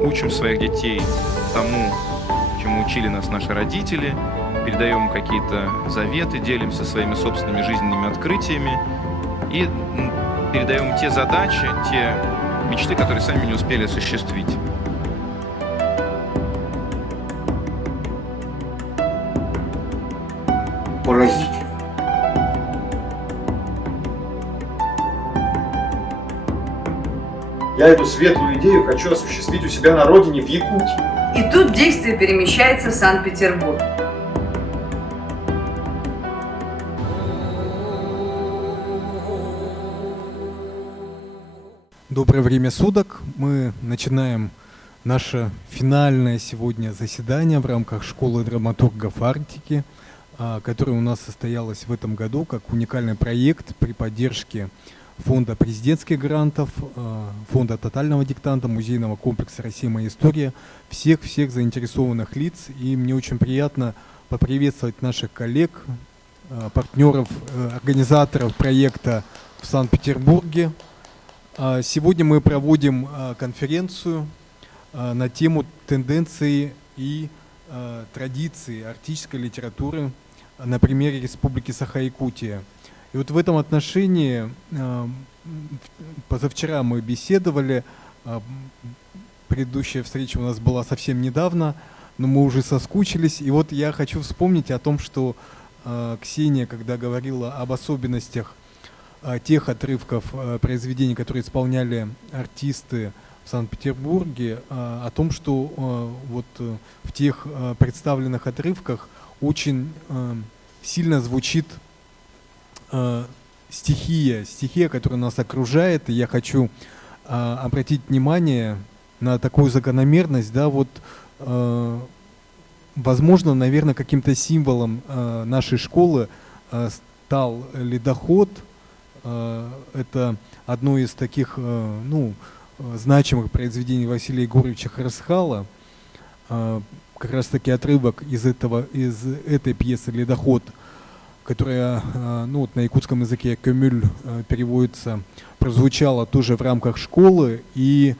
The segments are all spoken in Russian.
учим своих детей тому, чему учили нас наши родители, передаем им какие-то заветы, делимся своими собственными жизненными открытиями и передаем те задачи, те мечты, которые сами не успели осуществить. Поразительно. Я эту светлую идею хочу осуществить у себя на родине, в Якутии. И тут действие перемещается в Санкт-Петербург. Доброе время суток. Мы начинаем наше финальное сегодня заседание в рамках школы драматургов Арктики, которое у нас состоялось в этом году как уникальный проект при поддержке Фонда президентских грантов, Фонда тотального диктанта, Музейного комплекса «Россия. Моя история», всех заинтересованных лиц. И мне очень приятно поприветствовать наших коллег, партнеров, организаторов проекта в Санкт-Петербурге. Сегодня мы проводим конференцию на тему тенденции и традиции арктической литературы на примере Республики Саха-Якутия. И вот в этом отношении позавчера мы беседовали, предыдущая встреча у нас была совсем недавно, но мы уже соскучились. И вот я хочу вспомнить о том, что Ксения, когда говорила об особенностях тех отрывков произведений, которые исполняли артисты в Санкт-Петербурге, о том, что вот в тех представленных отрывках очень сильно звучит стихия, которая нас окружает. И я хочу обратить внимание на такую закономерность, да, вот возможно, наверное, каким-то символом нашей школы стал ледоход. Это одно из таких, значимых произведений Василия Егоровича Харысхала. Как раз таки отрывок из этой пьесы «Ледоход», которая на якутском языке «Кёмюль» переводится, прозвучала тоже в рамках школы. И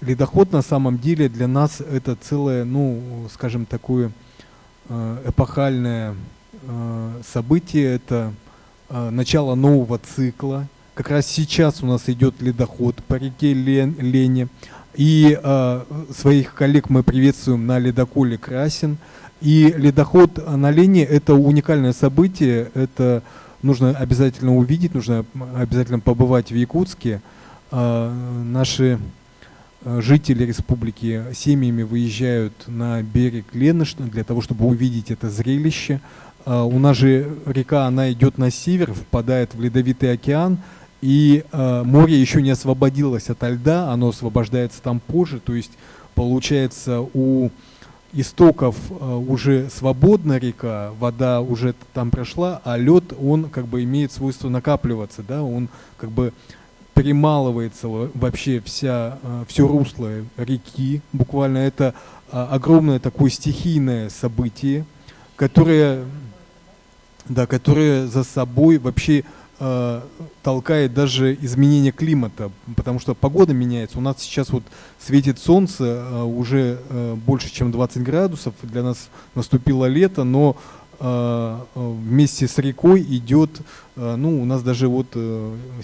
ледоход на самом деле для нас это целое, скажем, такое эпохальное событие, это начало нового цикла. Как раз сейчас у нас идет ледоход по реке Лене. И своих коллег мы приветствуем на ледоколе «Красин». И ледоход на Лене – это уникальное событие, это нужно обязательно увидеть, нужно обязательно побывать в Якутске. Наши жители республики семьями выезжают на берег Лены для того, чтобы увидеть это зрелище. У нас же река, она идет на север, впадает в Ледовитый океан, и море еще не освободилось ото льда, оно освобождается там позже, то есть получается у истоков уже свободна река, вода уже там прошла, а лед, он как бы имеет свойство накапливаться, да, он как бы перемалывается вообще все русло реки, буквально это огромное такое стихийное событие, которое за собой вообще толкает даже изменение климата, потому что погода меняется. У нас сейчас вот светит солнце, уже больше, чем 20 градусов, для нас наступило лето, но вместе с рекой идет, у нас даже вот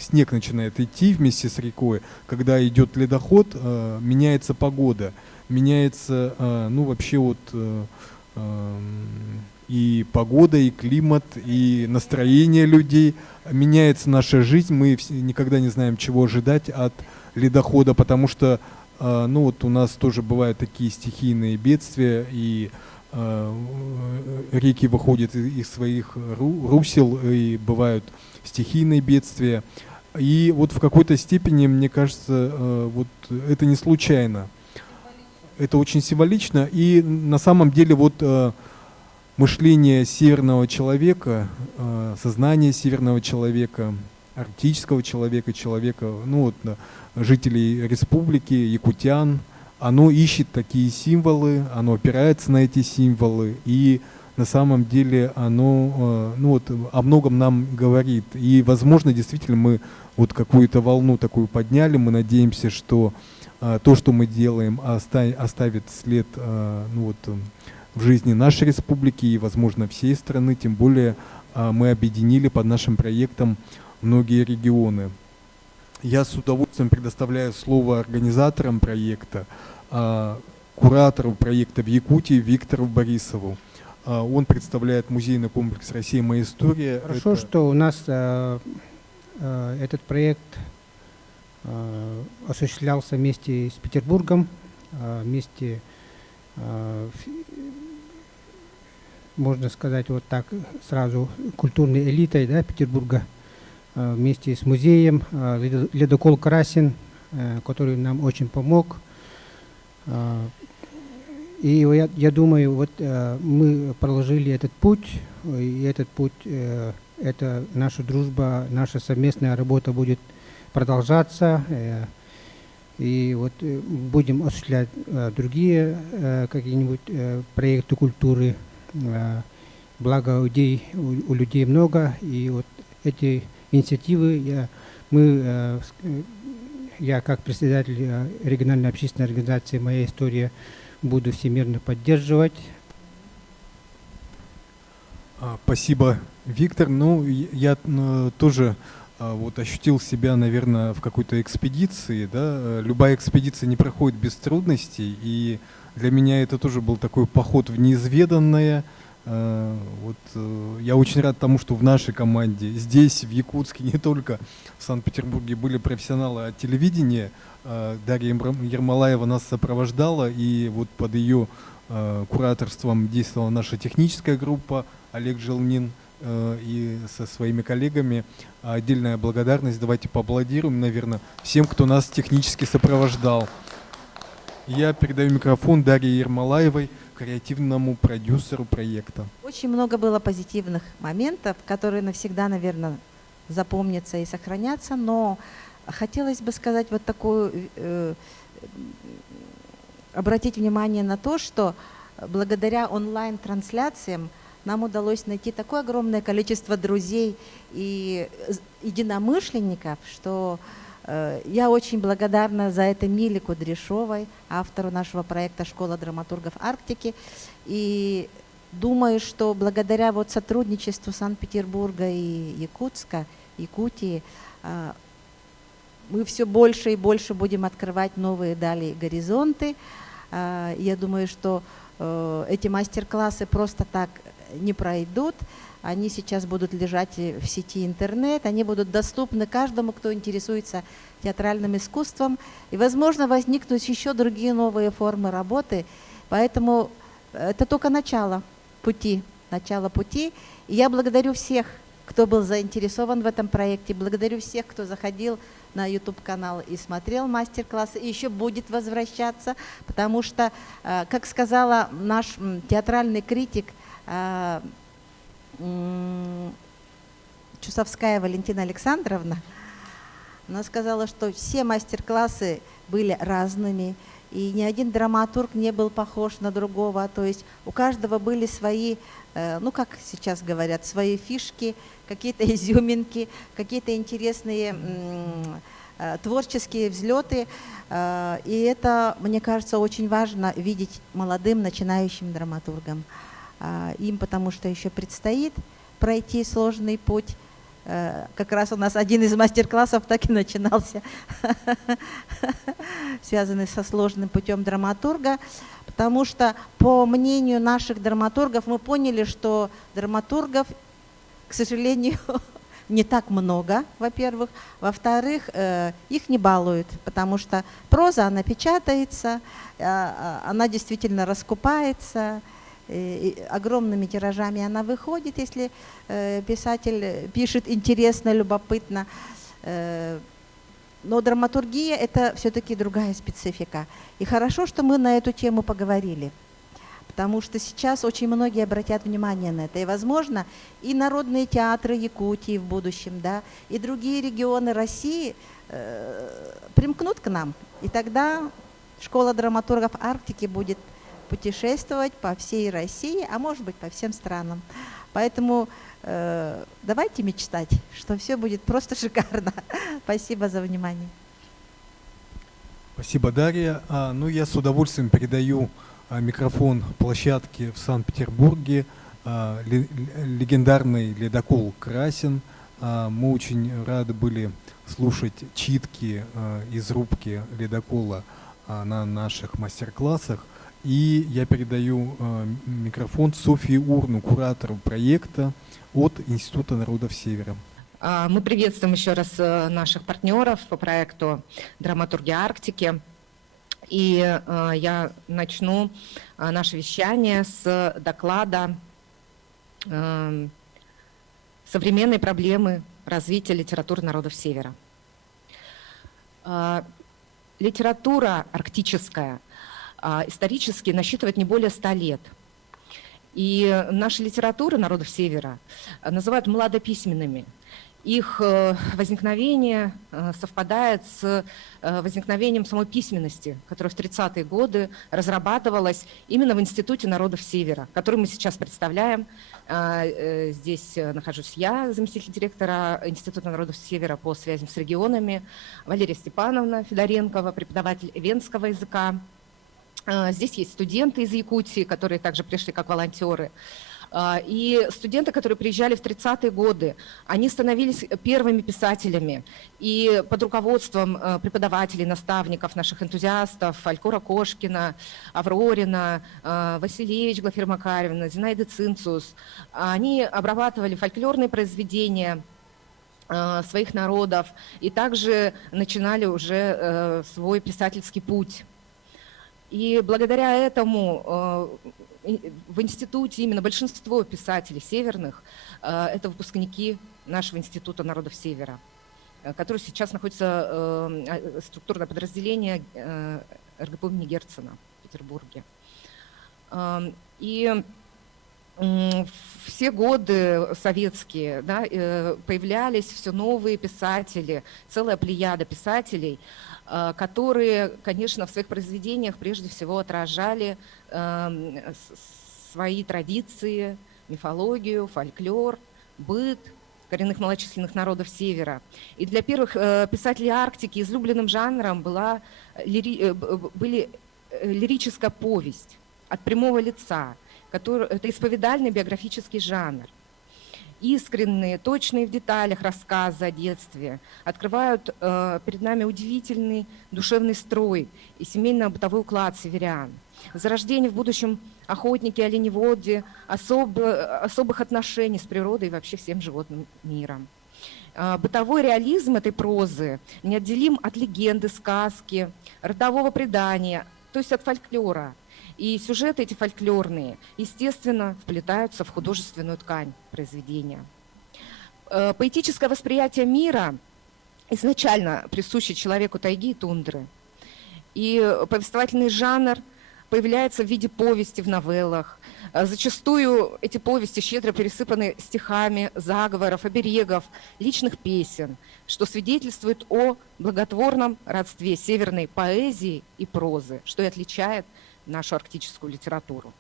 снег начинает идти вместе с рекой, когда идет ледоход, меняется погода, меняется, вообще вот и погода, и климат, и настроение людей, меняется наша жизнь, мы никогда не знаем, чего ожидать от ледохода, потому что, у нас тоже бывают такие стихийные бедствия, и реки выходят из своих русел, и бывают стихийные бедствия. И вот в какой-то степени, мне кажется, вот это не случайно. Это очень символично, и на самом деле вот мышление северного человека, сознание северного человека, арктического человека, жителей республики, якутян, оно ищет такие символы, оно опирается на эти символы, и на самом деле оно о многом нам говорит. И, возможно, действительно мы вот какую-то волну такую подняли, мы надеемся, что то, что мы делаем, оставит след в жизни нашей республики и, возможно, всей страны. Тем более мы объединили под нашим проектом многие регионы. Я с удовольствием предоставляю слово организаторам проекта, куратору проекта в Якутии Виктору Борисову. Он представляет музейный комплекс «Россия. Моя история». Хорошо, что у нас этот проект осуществлялся вместе с Петербургом, вместе, можно сказать, вот так сразу, культурной элитой, да, Петербурга, вместе с музеем «Ледокол Красин», который нам очень помог. И я думаю, вот мы проложили этот путь, и этот путь, это наша дружба, наша совместная работа будет продолжаться, и вот будем осуществлять другие какие-нибудь проекты культуры. Благо идей у людей много, и вот эти инициативы я как председатель региональной общественной организации «Моя история» буду всемирно поддерживать. Спасибо, Виктор. Ну, я тоже вот ощутил себя, наверное, в какой-то экспедиции. Да? Любая экспедиция не проходит без трудностей, и для меня это тоже был такой поход в неизведанное. Вот, я очень рад тому, что в нашей команде, здесь, в Якутске, не только в Санкт-Петербурге, были профессионалы от телевидения. Дарья Ермолаева нас сопровождала, и вот под ее кураторством действовала наша техническая группа, Олег Желнин и со своими коллегами. Отдельная благодарность, давайте поаплодируем, наверное, всем, кто нас технически сопровождал. Я передаю микрофон Дарье Ермолаевой, креативному продюсеру проекта. Очень много было позитивных моментов, которые навсегда, наверное, запомнятся и сохранятся, но хотелось бы сказать вот такую, обратить внимание на то, что благодаря онлайн-трансляциям нам удалось найти такое огромное количество друзей и единомышленников, что я очень благодарна за это Миле Кудряшовой, автору нашего проекта «Школа драматургов Арктики». И думаю, что благодаря вот сотрудничеству Санкт-Петербурга и Якутска, Якутии, мы все больше и больше будем открывать новые дали и горизонты. Я думаю, что эти мастер-классы просто так не пройдут. Они сейчас будут лежать в сети интернет, они будут доступны каждому, кто интересуется театральным искусством. И, возможно, возникнут еще другие новые формы работы. Поэтому это только начало пути. И я благодарю всех, кто был заинтересован в этом проекте. Благодарю всех, кто заходил на YouTube-канал и смотрел мастер-классы, и еще будет возвращаться, потому что, как сказала наш театральный критик, Чусовская Валентина Александровна, она сказала, что все мастер-классы были разными, и ни один драматург не был похож на другого, то есть у каждого были свои, ну как сейчас говорят, свои фишки, какие-то изюминки, какие-то интересные творческие взлеты, и это, мне кажется, очень важно видеть молодым начинающим драматургам. Им потому что еще предстоит пройти сложный путь. Как раз у нас один из мастер-классов так и начинался, связанный со сложным путем драматурга, потому что, по мнению наших драматургов, мы поняли, что драматургов, к сожалению, не так много, во-первых. Во-вторых, их не балуют, потому что проза, она печатается, она действительно раскупается, огромными тиражами она выходит, если писатель пишет интересно, любопытно. Но драматургия – это все-таки другая специфика. И хорошо, что мы на эту тему поговорили, потому что сейчас очень многие обратят внимание на это. И, возможно, и народные театры Якутии в будущем, да, и другие регионы России примкнут к нам. И тогда школа драматургов Арктики будет путешествовать по всей России, а может быть по всем странам. Поэтому давайте мечтать, что все будет просто шикарно. Спасибо за внимание. Спасибо, Дарья. Ну, я с удовольствием передаю микрофон площадке в Санкт-Петербурге. Легендарный ледокол «Красин». Мы очень рады были слушать читки из рубки ледокола на наших мастер-классах. И я передаю микрофон Софье Урну, куратору проекта от Института народов Севера. Мы приветствуем еще раз наших партнеров по проекту «Драматургия Арктики». И я начну наше вещание с доклада «Современные проблемы развития литературы народов Севера». Литература арктическая исторически насчитывает не более 100 лет. И наши литературы народов Севера называют младописьменными. Их возникновение совпадает с возникновением самой письменности, которая в 30-е годы разрабатывалась именно в Институте народов Севера, который мы сейчас представляем. Здесь нахожусь я, заместитель директора Института народов Севера по связям с регионами, Валерия Степановна Федоренкова, преподаватель эвенского языка. Здесь есть студенты из Якутии, которые также пришли как волонтеры. И студенты, которые приезжали в 30-е годы, они становились первыми писателями. И под руководством преподавателей, наставников, наших энтузиастов, Фалькора Кошкина, Аврорина, Василевич Глафира Макаревна, Зинаида Цинцус, они обрабатывали фольклорные произведения своих народов и также начинали уже свой писательский путь. И благодаря этому в институте именно большинство писателей северных – это выпускники нашего Института народов Севера, который сейчас находится структурное подразделение РГПУ имени Герцена в Петербурге. И все годы советские, да, появлялись все новые писатели, целая плеяда писателей, которые, конечно, в своих произведениях прежде всего отражали свои традиции, мифологию, фольклор, быт коренных малочисленных народов Севера. И для первых писателей Арктики излюбленным жанром была лирическая повесть от прямого лица, это исповедальный биографический жанр. Искренние, точные в деталях рассказы о детстве открывают перед нами удивительный душевный строй и семейно-бытовой уклад северян. Зарождение в будущем охотники, оленеводы, особых отношений с природой и вообще всем животным миром. Бытовой реализм этой прозы неотделим от легенды, сказки, родового предания, то есть от фольклора. И сюжеты эти фольклорные, естественно, вплетаются в художественную ткань произведения. Поэтическое восприятие мира изначально присуще человеку тайги и тундры. И повествовательный жанр появляется в виде повести в новеллах. Зачастую эти повести щедро пересыпаны стихами, заговоров, оберегов, личных песен, что свидетельствует о благотворном родстве северной поэзии и прозы, что и отличает нашу арктическую литературу.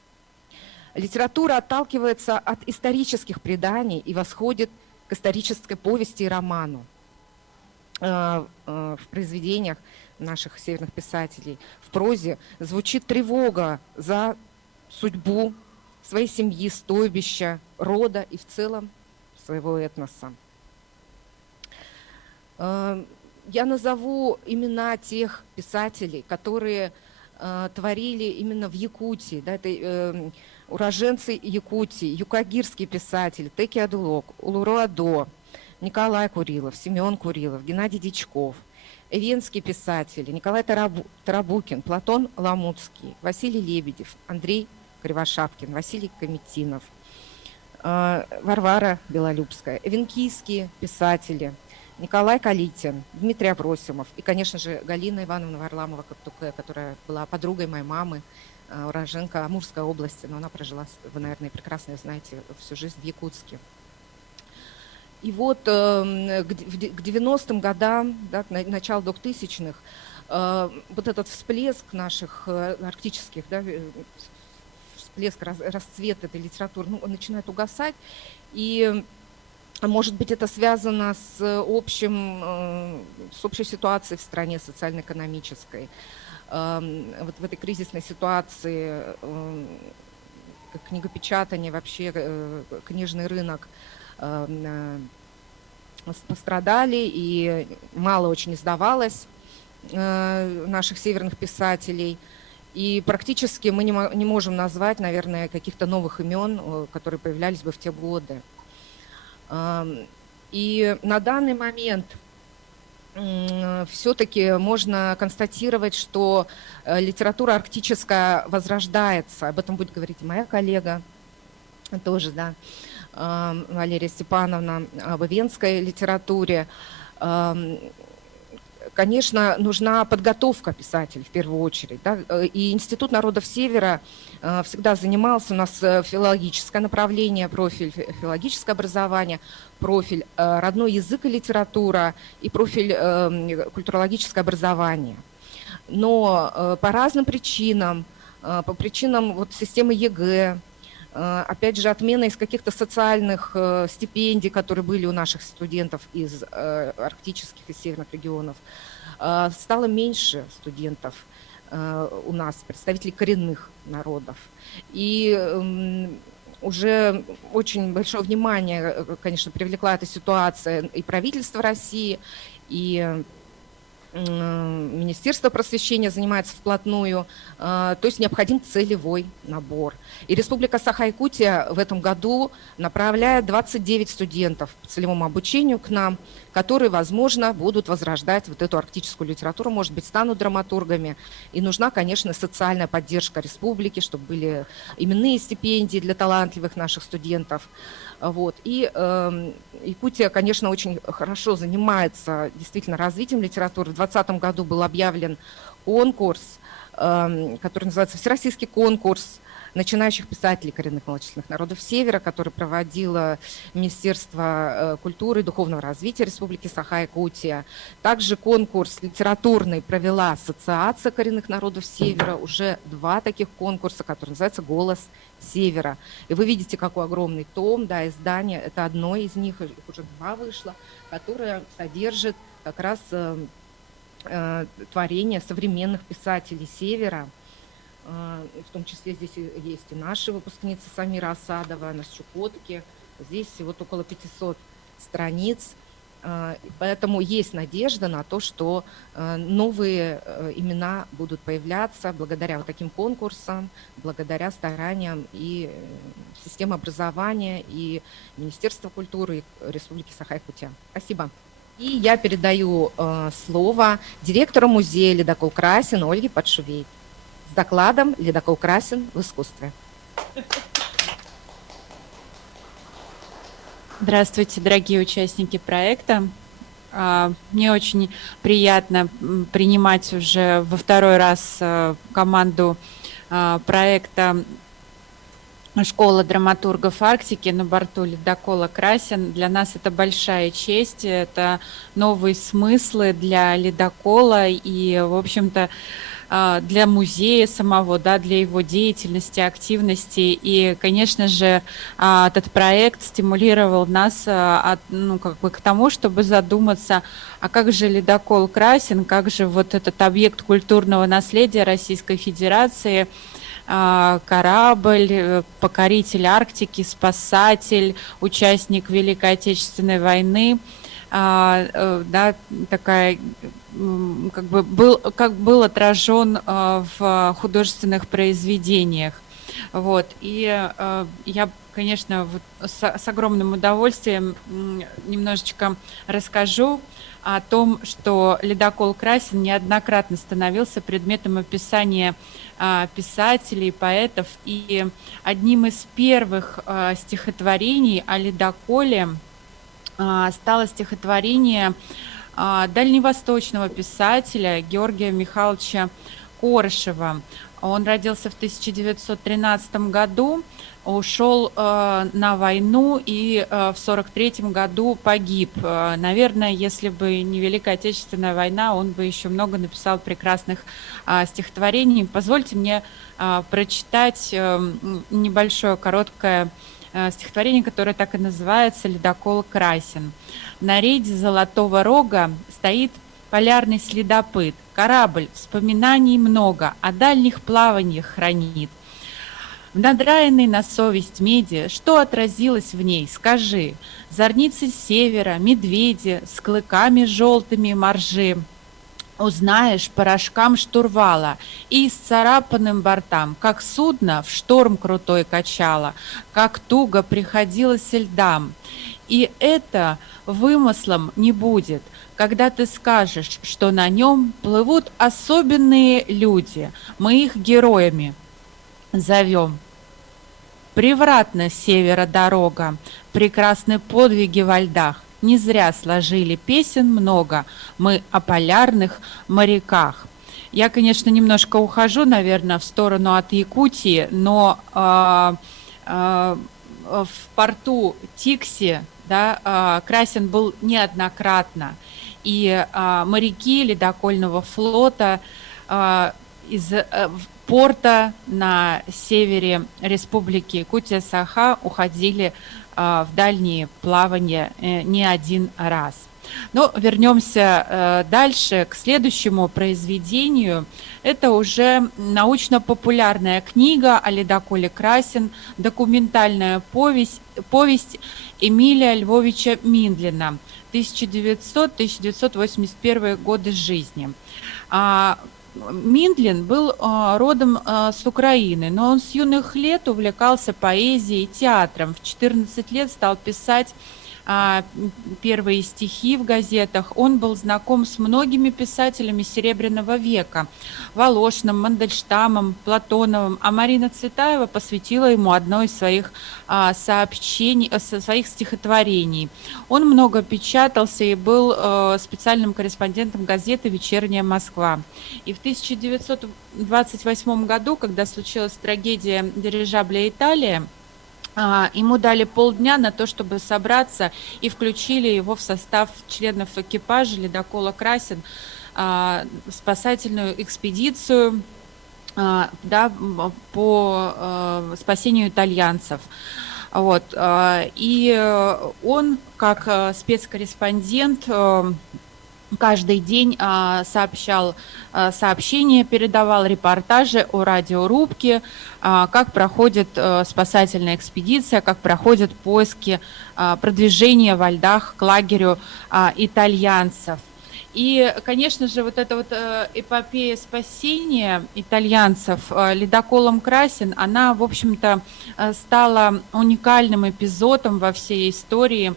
Литература отталкивается от исторических преданий и восходит к исторической повести и роману в произведениях наших северных писателей. В прозе звучит тревога за судьбу своей семьи, стойбища, рода и в целом своего этноса. Я назову имена тех писателей, которые творили именно в Якутии. Да, это уроженцы Якутии, юкагирский писатель Теки Адулок, Улуру-Адо, Николай Курилов, Семен Курилов, Геннадий Дичков, эвенские писатели Николай Тарабукин, Платон Ламутский, Василий Лебедев, Андрей Кривошапкин, Василий Кометинов, Варвара Белолюбская, эвенкийские писатели Николай Калитин, Дмитрий Абросимов и, конечно же, Галина Ивановна Варламова-Коптуке, которая была подругой моей мамы, уроженка Амурской области, но она прожила, вы, наверное, прекрасно ее знаете, всю жизнь в Якутске. И вот к 90-м годам, да, к началу 2000-х, вот этот всплеск наших арктических, да, всплеск, расцвет этой литературы, ну, он начинает угасать, и Может быть, это связано с общей ситуацией в стране социально-экономической. Вот в этой кризисной ситуации книгопечатание, вообще книжный рынок пострадали, и мало очень издавалось наших северных писателей. И практически мы не можем назвать, наверное, каких-то новых имен, которые появлялись бы в те годы. И на данный момент все-таки можно констатировать, что литература арктическая возрождается. Об этом будет говорить и моя коллега тоже, да, Валерия Степановна, об венской литературе. Конечно, нужна подготовка писателей в первую очередь. Да? И Институт народов Севера всегда занимался, у нас филологическое направление, профиль филологическое образование, профиль родной язык и литература и профиль культурологическое образование. Но по разным причинам, по причинам вот системы ЕГЭ, опять же, отмена из каких-то социальных стипендий, которые были у наших студентов из арктических и северных регионов, стало меньше студентов у нас, представителей коренных народов. И уже очень большое внимание, конечно, привлекла эта ситуация и правительство России, и Министерство просвещения занимается вплотную, то есть необходим целевой набор. И Республика Саха-Якутия в этом году направляет 29 студентов по целевому обучению к нам, которые, возможно, будут возрождать вот эту арктическую литературу, может быть, станут драматургами. И нужна, конечно, социальная поддержка республики, чтобы были именные стипендии для талантливых наших студентов. Вот. И Якутия, конечно, очень хорошо занимается действительно развитием литературы. В 2020 году был объявлен конкурс, который называется «Всероссийский конкурс начинающих писателей коренных малочисленных народов Севера», который проводило Министерство культуры и духовного развития Республики Саха-Якутия. Также конкурс литературный провела Ассоциация коренных народов Севера. Уже 2 таких конкурса, которые называются «Голос Севера». И вы видите, какой огромный том, да, издание. Это одно из них, их уже 2 вышло, которое содержит как раз творения современных писателей Севера. В том числе здесь есть и наши выпускницы Самира Асадова, на Чукотке. Здесь вот около 500 страниц. Поэтому есть надежда на то, что новые имена будут появляться благодаря вот таким конкурсам, благодаря стараниям и системы образования, и Министерства культуры и Республики Саха-Якутия. Спасибо. И я передаю слово директору музея «Ледокол Красин» Ольге Подшувей с докладом «Ледокол Красин в искусстве». Здравствуйте, дорогие участники проекта. Мне очень приятно принимать уже во 2-й раз команду проекта «Школа драматургов Арктики» на борту ледокола «Красин». Для нас это большая честь, это новые смыслы для ледокола и, в общем-то, для музея самого, да, для его деятельности, активности. И, конечно же, этот проект стимулировал нас к тому, чтобы задуматься, а как же ледокол Красин, как же вот этот объект культурного наследия Российской Федерации, корабль, покоритель Арктики, спасатель, участник Великой Отечественной войны, да, такая, как был отражен в художественных произведениях. Вот. И я, конечно, вот с огромным удовольствием немножечко расскажу о том, что ледокол Красин неоднократно становился предметом описания писателей, поэтов. И одним из первых стихотворений о ледоколе стало стихотворение дальневосточного писателя Георгия Михайловича Корышева. Он родился в 1913 году, ушел на войну и в 1943 году погиб. Наверное, если бы не Великая Отечественная война, он бы еще много написал прекрасных стихотворений. Позвольте мне прочитать небольшое короткое стихотворение, которое так и называется «Ледокол Красин». На рейде Золотого Рога стоит полярный следопыт. Корабль вспоминаний много, о дальних плаваниях хранит. В надраенной на совесть меди, что отразилось в ней, скажи. Зорницы севера, медведи, с клыками желтыми моржи. Узнаешь по рожкам штурвала и исцарапанным бортам, как судно в шторм крутой качало, как туго приходилось льдам. И это вымыслом не будет, когда ты скажешь, что на нем плывут особенные люди, мы их героями зовем. Превратна с севера дорога, прекрасны подвиги во льдах. Не зря сложили песен много, мы о полярных моряках. Я, конечно, немножко ухожу, наверное, в сторону от Якутии, но в порту Тикси, да, Красин был неоднократно. И моряки ледокольного флота из порта на севере Республики Якутия-Саха уходили в дальние плавания не один раз. Но вернемся дальше к следующему произведению. Это уже научно-популярная книга о ледоколе Красин, документальная повесть Эмилия Львовича Миндлина, 1900-1981 годы жизни. Миндлин был родом с Украины, но он с юных лет увлекался поэзией и театром. В 14 лет стал писать первые стихи в газетах. Он был знаком с многими писателями Серебряного века: Волошиным, Мандельштамом, Платоновым, а Марина Цветаева посвятила ему одно из своих своих стихотворений. Он много печатался и был специальным корреспондентом газеты «Вечерняя Москва». И в 1928 году, когда случилась трагедия дирижабля «Италия», ему дали полдня на то, чтобы собраться, и включили его в состав членов экипажа ледокола «Красин» в спасательную экспедицию, да, по спасению итальянцев. Вот. И он, как спецкорреспондент, каждый день сообщал сообщения, передавал репортажи о радиорубке, как проходит спасательная экспедиция, как проходят поиски, продвижение во льдах к лагерю итальянцев. И, конечно же, вот эта вот эпопея спасения итальянцев ледоколом Красин, она, в общем-то, стала уникальным эпизодом во всей истории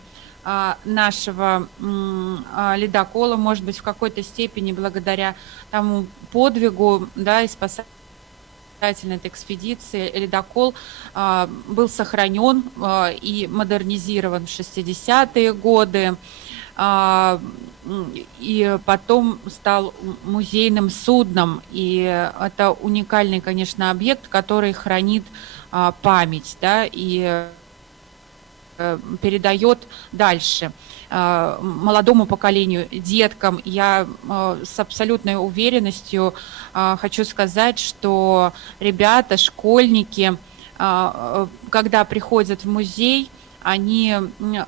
нашего ледокола, может быть, в какой-то степени благодаря тому подвигу, да, и спасательной этой экспедиции ледокол был сохранен и модернизирован в 60-е годы, и потом стал музейным судном. И это уникальный, конечно, объект, который хранит память, да, и передает дальше молодому поколению, деткам. Я с абсолютной уверенностью хочу сказать, что ребята, школьники, когда приходят в музей, они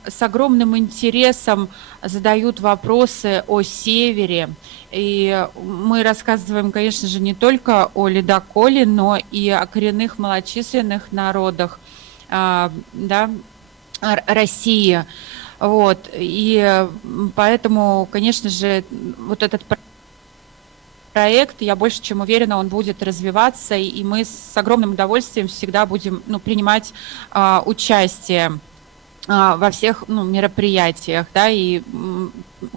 с огромным интересом задают вопросы о Севере. И мы рассказываем, конечно же, не только о ледоколе, но и о коренных малочисленных народах, да, России. Вот. И поэтому, конечно же, вот этот проект, я больше чем уверена, он будет развиваться, и мы с огромным удовольствием всегда будем, ну, принимать участие во всех, ну, мероприятиях, да, и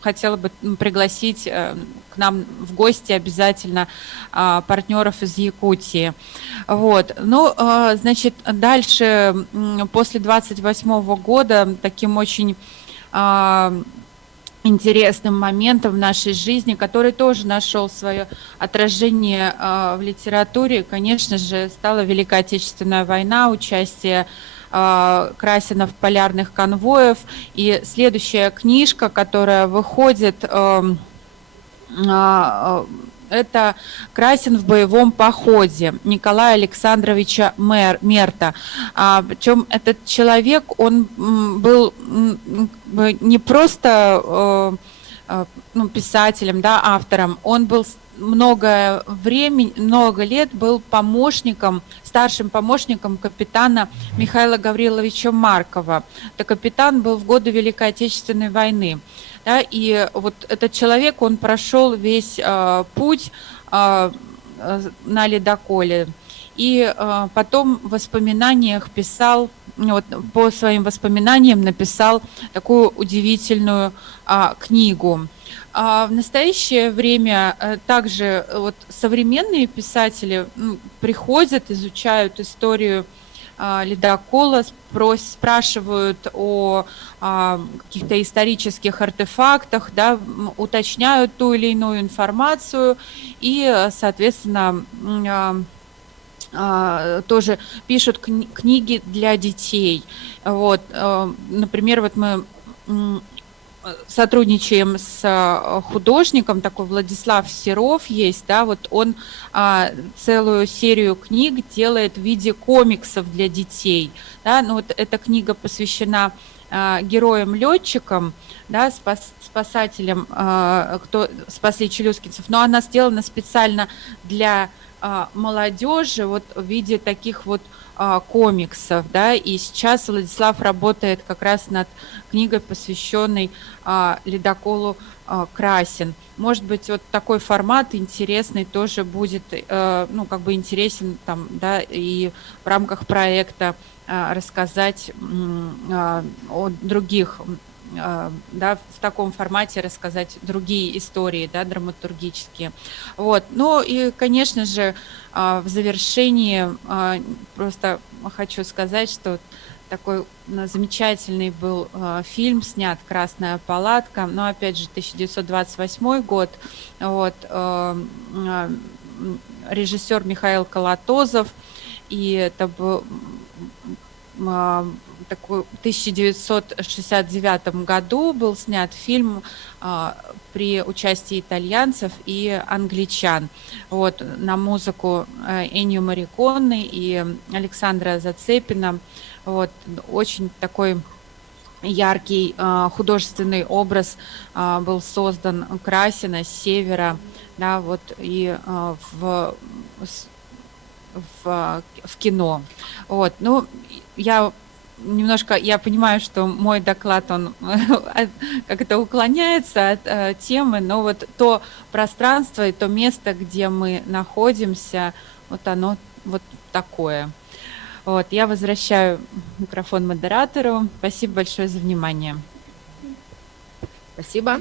хотела бы пригласить к нам в гости обязательно партнеров из Якутии. Вот. Ну, значит, дальше, после 28 года, таким очень интересным моментом в нашей жизни, который тоже нашел свое отражение в литературе, конечно же, стала Великая Отечественная война, участие Красина в полярных конвоях. И следующая книжка, которая выходит, это «Красин в боевом походе» Николая Александровича Мерта. Причем этот человек, он был не просто писателем, да, автором, он был много лет был помощником, старшим помощником капитана Михаила Гавриловича Маркова. Это капитан был в годы Великой Отечественной войны. Да, и вот этот человек, он прошел весь путь на ледоколе. И потом в воспоминаниях писал, вот, по своим воспоминаниям написал такую удивительную книгу. В настоящее время также вот современные писатели приходят, изучают историю ледокола, спрашивают о каких-то исторических артефактах, да, уточняют ту или иную информацию и, соответственно, тоже пишут книги для детей. Вот, например, вот мы сотрудничаем с художником, такой Владислав Серов есть, да, вот он целую серию книг делает в виде комиксов для детей, да, ну вот эта книга посвящена героям-летчикам, да, спасателям, кто спасли челюскинцев, но она сделана специально для молодежи вот в виде таких вот комиксов, да, и сейчас Владислав работает как раз над книгой, посвященной ледоколу Красин. Может быть, вот такой формат интересный тоже будет, ну, как бы интересен там, да, и в рамках проекта рассказать о других, да, в таком формате рассказать другие истории, да, драматургические. Вот. Ну и, конечно же, в завершении просто хочу сказать, что такой замечательный был фильм снят «Красная палатка», но опять же 1928 год, вот, режиссер Михаил Колотозов, и это был такой, в 1969 году был снят фильм при участии итальянцев и англичан. Вот, на музыку Эннио Морриконе и Александра Зацепина. Вот, очень такой яркий художественный образ был создан Красина с севера, да, вот, и в кино. Вот, ну, я понимаю, что мой доклад, он как-то уклоняется от темы, но вот то пространство и то место, где мы находимся, вот оно вот такое. Вот, я возвращаю микрофон модератору. Спасибо большое за внимание. Спасибо.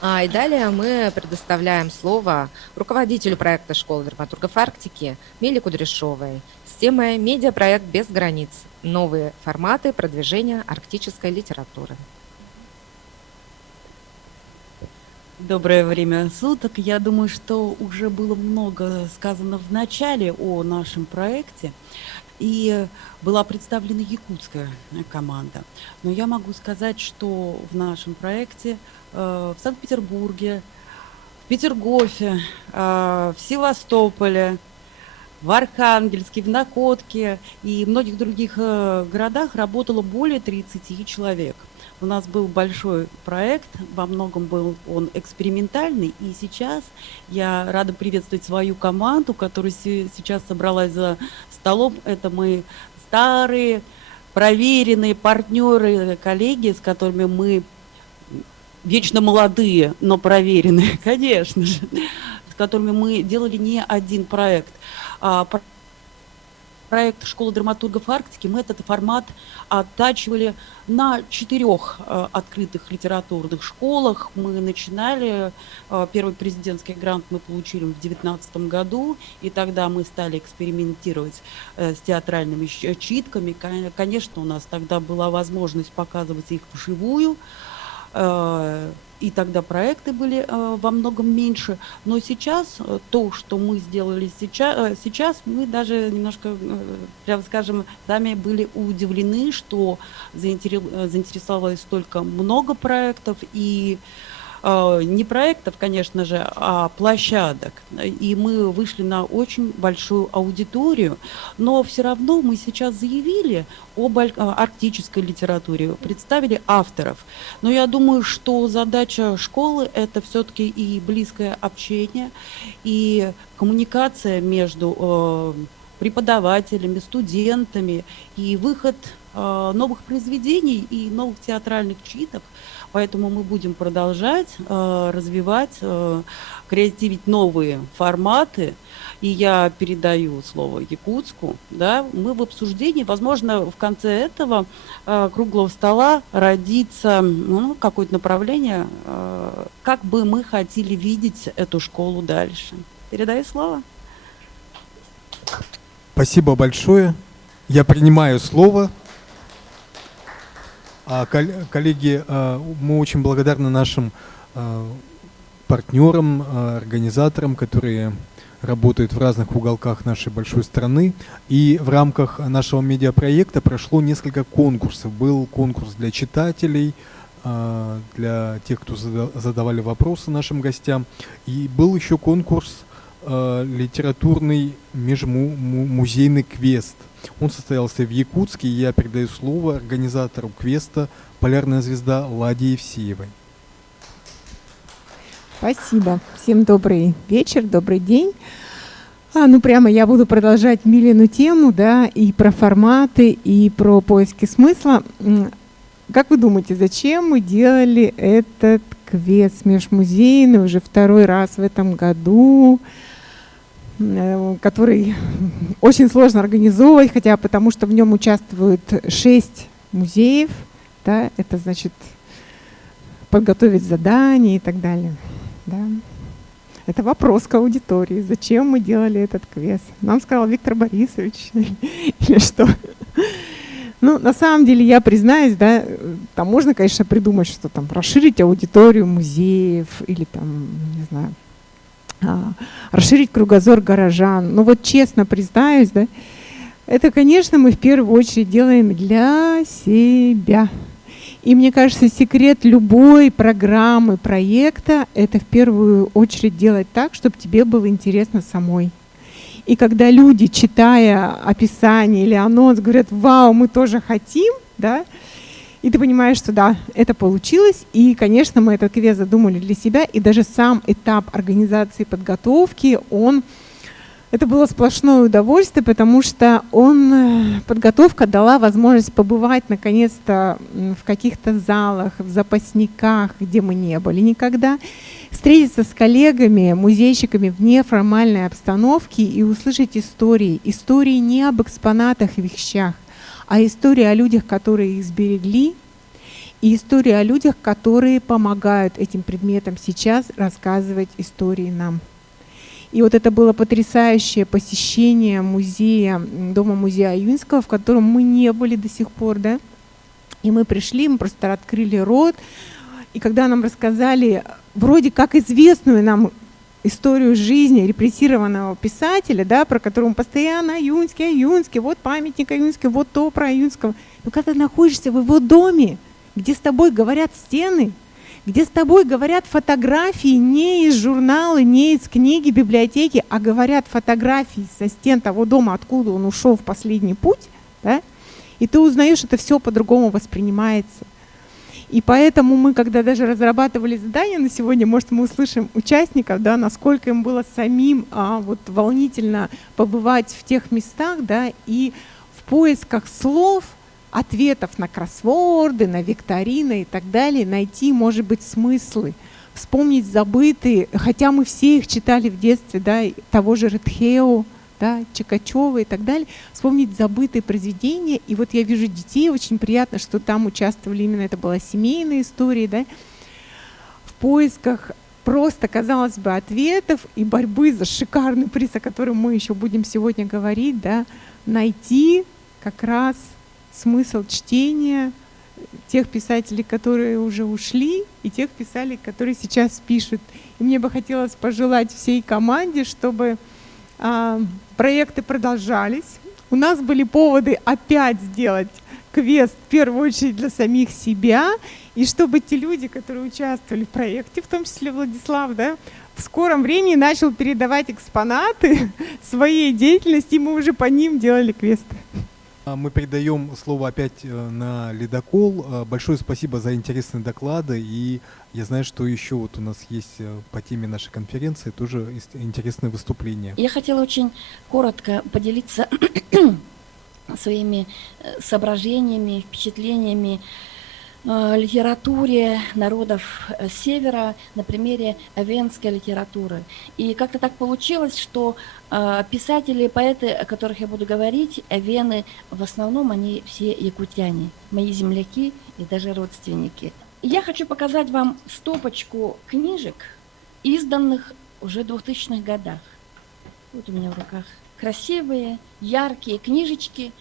И далее мы предоставляем слово руководителю проекта «Школа драматургов Арктики» Миле Кудряшовой с темой «Медиапроект без границ. Новые форматы продвижения арктической литературы». Доброе время суток. Я думаю, что уже было много сказано в начале о нашем проекте, и была представлена якутская команда. Но я могу сказать, что в нашем проекте в Санкт-Петербурге, в Петергофе, в Севастополе, в Архангельске, в Находке и многих других городах работало более 30 человек. У нас был большой проект, во многом был он экспериментальный, и сейчас я рада приветствовать свою команду, которая сейчас собралась за столом. Это мы старые, проверенные партнеры, коллеги, с которыми мы вечно молодые, но проверенные, конечно же, с которыми мы делали не один проект. Проект «Школа драматургов Арктики» мы этот формат оттачивали на 4 открытых литературных школах. Мы начинали, первый президентский грант мы получили в 2019 году, и тогда мы стали экспериментировать с театральными читками. Конечно, у нас тогда была возможность показывать их вживую, и тогда проекты были во многом меньше. Но сейчас то, что мы сделали сейчас мы даже немножко, прямо скажем, сами были удивлены, что заинтересовалось столько много проектов. И не проектов, конечно же, а площадок. И мы вышли на очень большую аудиторию, но все равно мы сейчас заявили об арктической литературе, представили авторов. Но я думаю, что задача школы — это все-таки и близкое общение, и коммуникация между преподавателями, студентами, и выход новых произведений и новых театральных читок. Поэтому мы будем продолжать развивать, креативить новые форматы. И я передаю слово Якутску. Да, мы в обсуждении, возможно, в конце этого круглого стола родится какое-то направление, как бы мы хотели видеть эту школу дальше. Передаю слово. Спасибо большое. Я принимаю слово. Коллеги, мы очень благодарны нашим партнерам, организаторам, которые работают в разных уголках нашей большой страны. И в рамках нашего медиапроекта прошло несколько конкурсов. Был конкурс для читателей, для тех, кто задавали вопросы нашим гостям. И был еще конкурс литературный межмузейный квест. Он состоялся в Якутске, и я передаю слово организатору квеста «Полярная звезда» Ладе Евсеевой. Спасибо. Всем добрый вечер, добрый день. Прямо я буду продолжать Милину тему, да, и про форматы, и про поиски смысла. Как вы думаете, зачем мы делали этот квест межмузейный уже второй раз в этом году, который очень сложно организовывать, хотя потому что в нем участвуют 6 музеев, да, это значит подготовить задания и так далее. Да. Это вопрос к аудитории. Зачем мы делали этот квест? Нам сказал Виктор Борисович или что? На самом деле, я признаюсь, да, там можно, конечно, придумать, что там расширить аудиторию музеев или там, не знаю, расширить кругозор горожан. Но вот честно признаюсь, да, это, конечно, мы в первую очередь делаем для себя. И мне кажется, секрет любой программы, проекта — это в первую очередь делать так, чтобы тебе было интересно самой. И когда люди, читая описание или анонс, говорят: «Вау, мы тоже хотим», да, и ты понимаешь, что да, это получилось. И, конечно, мы этот квест задумали для себя, и даже сам этап организации подготовки, это было сплошное удовольствие, потому что подготовка дала возможность побывать наконец-то в каких-то залах, в запасниках, где мы не были никогда, встретиться с коллегами, музейщиками в неформальной обстановке и услышать истории. Истории не об экспонатах и вещах, а истории о людях, которые их сберегли, и истории о людях, которые помогают этим предметам сейчас рассказывать истории нам. И вот это было потрясающее посещение музея, дома-музея Аюнского, в котором мы не были до сих пор, да. И мы пришли, мы просто открыли рот, и когда нам рассказали вроде как известную нам историю жизни репрессированного писателя, да, про которого постоянно Аюнский, вот памятник Аюнский, вот то про Аюнского. Но когда ты находишься в его доме, где с тобой говорят стены, где с тобой говорят фотографии не из журнала, не из книги, библиотеки, а говорят фотографии со стен того дома, откуда он ушел в последний путь, да, и ты узнаешь, это все по-другому воспринимается. И поэтому мы, когда даже разрабатывали задание на сегодня, может, мы услышим участников, да, насколько им было самим волнительно побывать в тех местах, да, и в поисках слов, ответов на кроссворды, на викторины и так далее, найти, может быть, смыслы, вспомнить забытые, хотя мы все их читали в детстве, да, того же Редхеу, да, Чикачева и так далее, вспомнить забытые произведения. И вот я вижу детей, очень приятно, что там участвовали, именно это была семейная история, да, в поисках просто, казалось бы, ответов и борьбы за шикарный приз, о котором мы еще будем сегодня говорить, да, найти как раз смысл чтения тех писателей, которые уже ушли, и тех писателей, которые сейчас пишут. И мне бы хотелось пожелать всей команде, чтобы проекты продолжались. У нас были поводы опять сделать квест в первую очередь для самих себя, и чтобы те люди, которые участвовали в проекте, в том числе Владислав, да, в скором времени начал передавать экспонаты своей деятельности, и мы уже по ним делали квесты. Мы передаем слово опять на ледокол. Большое спасибо за интересные доклады. И я знаю, что еще вот у нас есть по теме нашей конференции тоже интересные выступления. Я хотела очень коротко поделиться своими соображениями, впечатлениями о литературе народов Севера на примере эвенской литературы. И как-то так получилось, что писатели, поэты, о которых я буду говорить, эвены, в основном они все якутяне, мои земляки и даже родственники. Я хочу показать вам стопочку книжек, изданных уже в 2000-х годах. Вот у меня в руках красивые, яркие книжечки,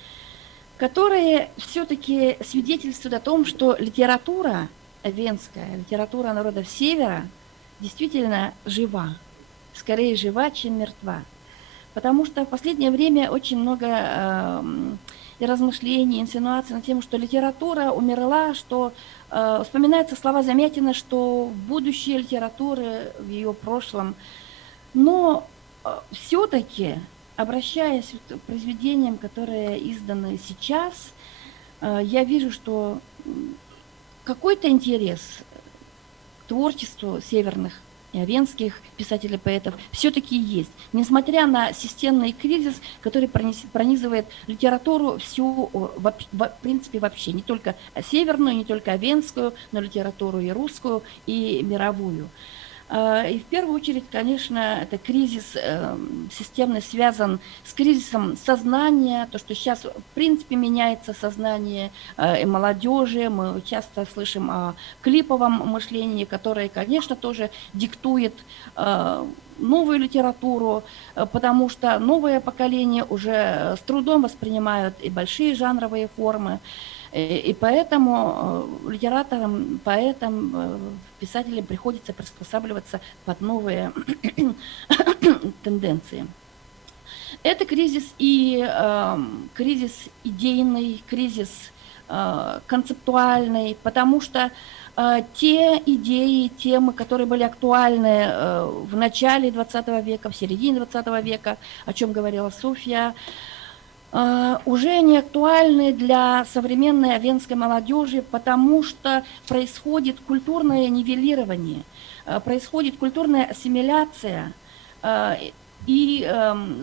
которые все-таки свидетельствуют о том, что литература эвенская, литература народов Севера действительно жива. Скорее жива, чем мертва. Потому что в последнее время очень много и размышлений, инсинуаций на тему, что литература умерла, что вспоминаются слова Замятина, что в будущее литературы в ее прошлом. Но все-таки, обращаясь к произведениям, которые изданы сейчас, я вижу, что какой-то интерес к творчеству северных и эвенских писателей-поэтов все-таки есть. Несмотря на системный кризис, который пронизывает литературу всю, в принципе, вообще, не только северную, не только эвенскую, но литературу и русскую, и мировую. И в первую очередь, конечно, это кризис системный связан с кризисом сознания, то, что сейчас, в принципе, меняется сознание и молодежи. Мы часто слышим о клиповом мышлении, которое, конечно, тоже диктует новую литературу, потому что новое поколение уже с трудом воспринимают и большие жанровые формы. И поэтому литераторам, поэтам, писателям приходится приспосабливаться под новые тенденции. Это кризис и кризис идейный, кризис концептуальный, потому что те идеи, темы, которые были актуальны в начале XX века, в середине XX века, о чем говорила Софья, уже не актуальны для современной эвенской молодежи, потому что происходит культурное нивелирование, происходит культурная ассимиляция, и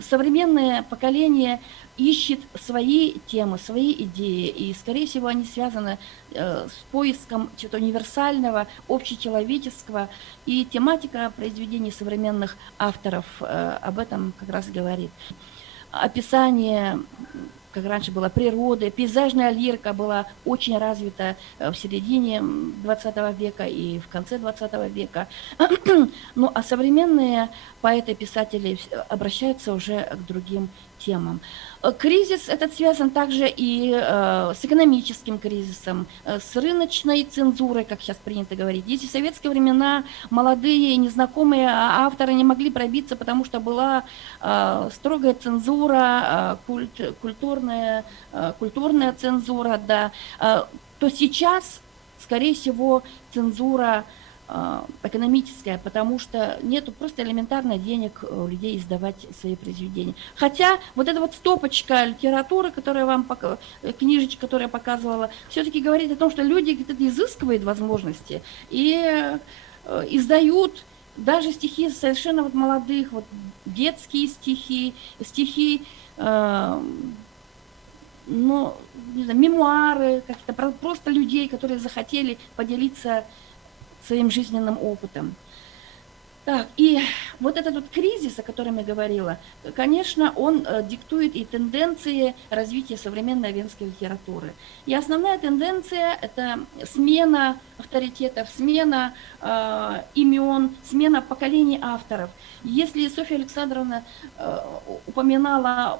современное поколение ищет свои темы, свои идеи, и, скорее всего, они связаны с поиском чего-то универсального, общечеловеческого, и тематика произведений современных авторов об этом как раз говорит. Описание, как раньше было, природы, пейзажная лирика была очень развита в середине XX века и в конце XX века. Ну, а современные поэты-писатели обращаются уже к другим темам. Кризис этот связан также и с экономическим кризисом, с рыночной цензурой, как сейчас принято говорить. Если в советские времена молодые и незнакомые авторы не могли пробиться, потому что была строгая цензура, культурная цензура, да, то сейчас, скорее всего, цензура экономическая, потому что нету просто элементарно денег у людей издавать свои произведения. Хотя вот эта вот стопочка литературы, которая вам, книжечка, которую я показывала, все-таки говорит о том, что люди где-то изыскивают возможности и издают даже стихи совершенно вот молодых, вот детские стихи, ну, не знаю, мемуары, как-то просто людей, которые захотели поделиться своим жизненным опытом. Так, и вот этот вот кризис, о котором я говорила, конечно, он диктует и тенденции развития современной эвенской литературы. И основная тенденция – это смена авторитетов, смена имен, смена поколений авторов. Если Софья Александровна упоминала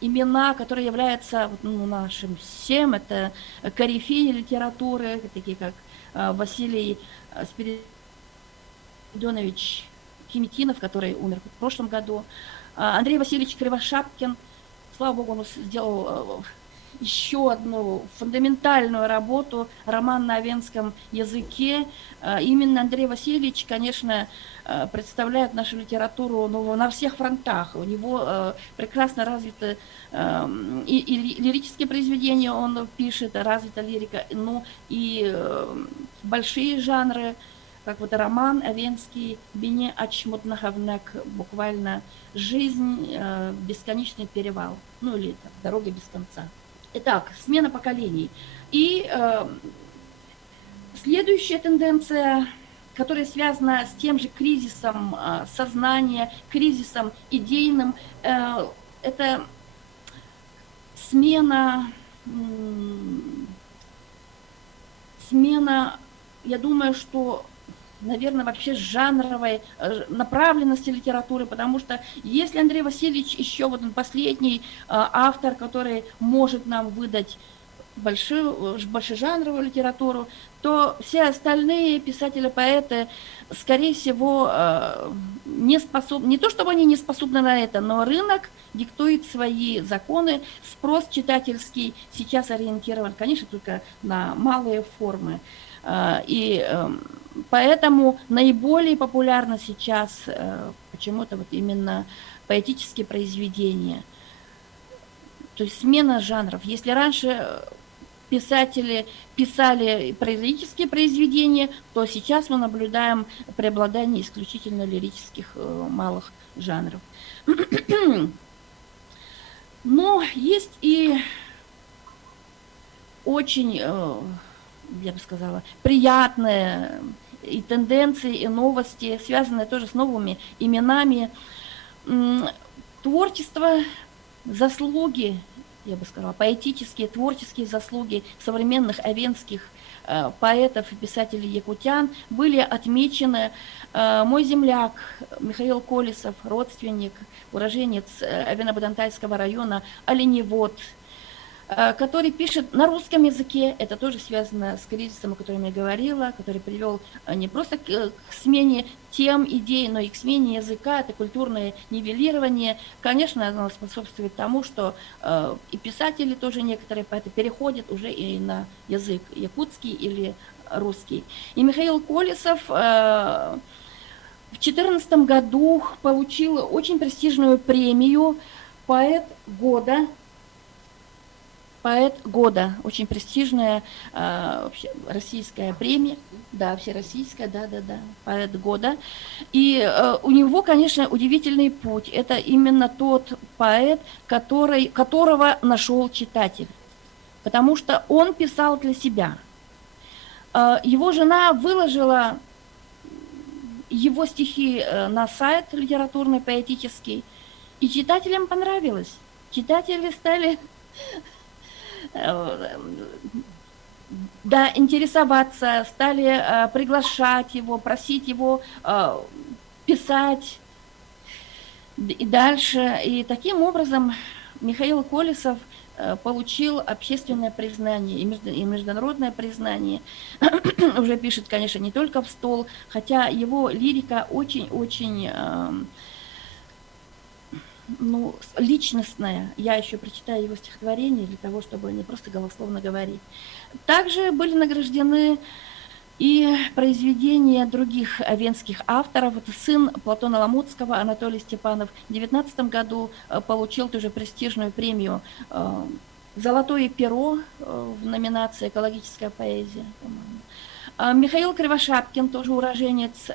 имена, которые являются нашим всем, это корифеи литературы, такие как Василий Спиридонович Кимитинов, который умер в прошлом году, Андрей Васильевич Кривошапкин, слава богу, он сделал еще одну фундаментальную работу, роман на авенском языке. Именно Андрей Васильевич, конечно, представляет нашу литературу на всех фронтах. У него прекрасно развиты и лирические произведения он пишет, развита лирика, ну и большие жанры, как вот роман авенский «Бине Ачмутнахавнек», буквально «Жизнь, бесконечный перевал», ну или так, «Дорога без конца». Итак, смена поколений. И следующая тенденция, которая связана с тем же кризисом сознания, кризисом идейным, это смена, я думаю, что, наверное, вообще жанровой направленности литературы, потому что если Андрей Васильевич еще вот он последний автор, который может нам выдать большежанровую литературу, то все остальные писатели-поэты, скорее всего, не способны, не то чтобы они не способны на это, но рынок диктует свои законы, спрос читательский сейчас ориентирован, конечно, только на малые формы. И поэтому наиболее популярно сейчас почему-то вот именно поэтические произведения. То есть смена жанров. Если раньше писатели писали прозаические произведения, то сейчас мы наблюдаем преобладание исключительно лирических малых жанров. Но есть и очень, я бы сказала, приятные и тенденции, и новости, связанные тоже с новыми именами. Творчество, заслуги, я бы сказала, поэтические, творческие заслуги современных авенских поэтов и писателей якутян были отмечены. Мой земляк Михаил Колесов, родственник, уроженец Авено-Бадантайского района, оленевод, который пишет на русском языке, это тоже связано с кризисом, о котором я говорила, который привел не просто к смене тем, идей, но и к смене языка, это культурное нивелирование. Конечно, оно способствует тому, что и писатели тоже некоторые поэты переходят уже и на язык якутский или русский. И Михаил Колесов в 2014 году получил очень престижную премию «Поэт года». Поэт года, очень престижная российская премия, да, всероссийская, да, поэт года. И у него, конечно, удивительный путь. Это именно тот поэт, которого нашел читатель, потому что он писал для себя. Его жена выложила его стихи на сайт литературный, поэтический, и читателям понравилось. Читатели стали интересоваться, стали приглашать его, просить его писать и дальше. И таким образом Михаил Колесов получил общественное признание и международное признание. Уже пишет, конечно, не только в стол, хотя его лирика очень-очень личностная. Я еще прочитаю его стихотворение для того, чтобы не просто голословно говорить. Также были награждены и произведения других авенских авторов. Это сын Платона Ламутского, Анатолий Степанов, в 2019 году получил тоже престижную премию «Золотое перо» в номинации «Экологическая поэзия». Михаил Кривошапкин, тоже уроженец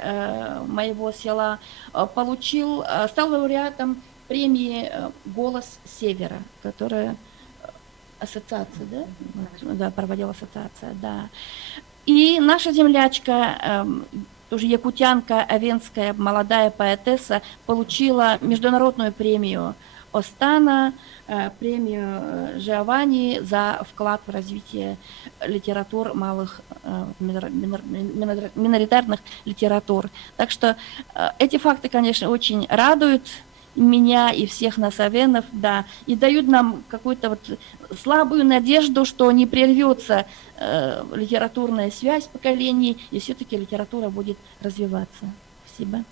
моего села, стал лауреатом премии «Голос Севера», которая ассоциация, да, проводила ассоциация, да. И наша землячка, тоже якутянка, авенская молодая поэтесса, получила международную премию Остана, премию Жиованни за вклад в развитие литератур малых миноритарных литератур. Так что эти факты, конечно, очень радуют меня и всех нас, авенов, да, и дают нам какую-то вот слабую надежду, что не прервется литературная связь поколений, и все-таки литература будет развиваться. Спасибо.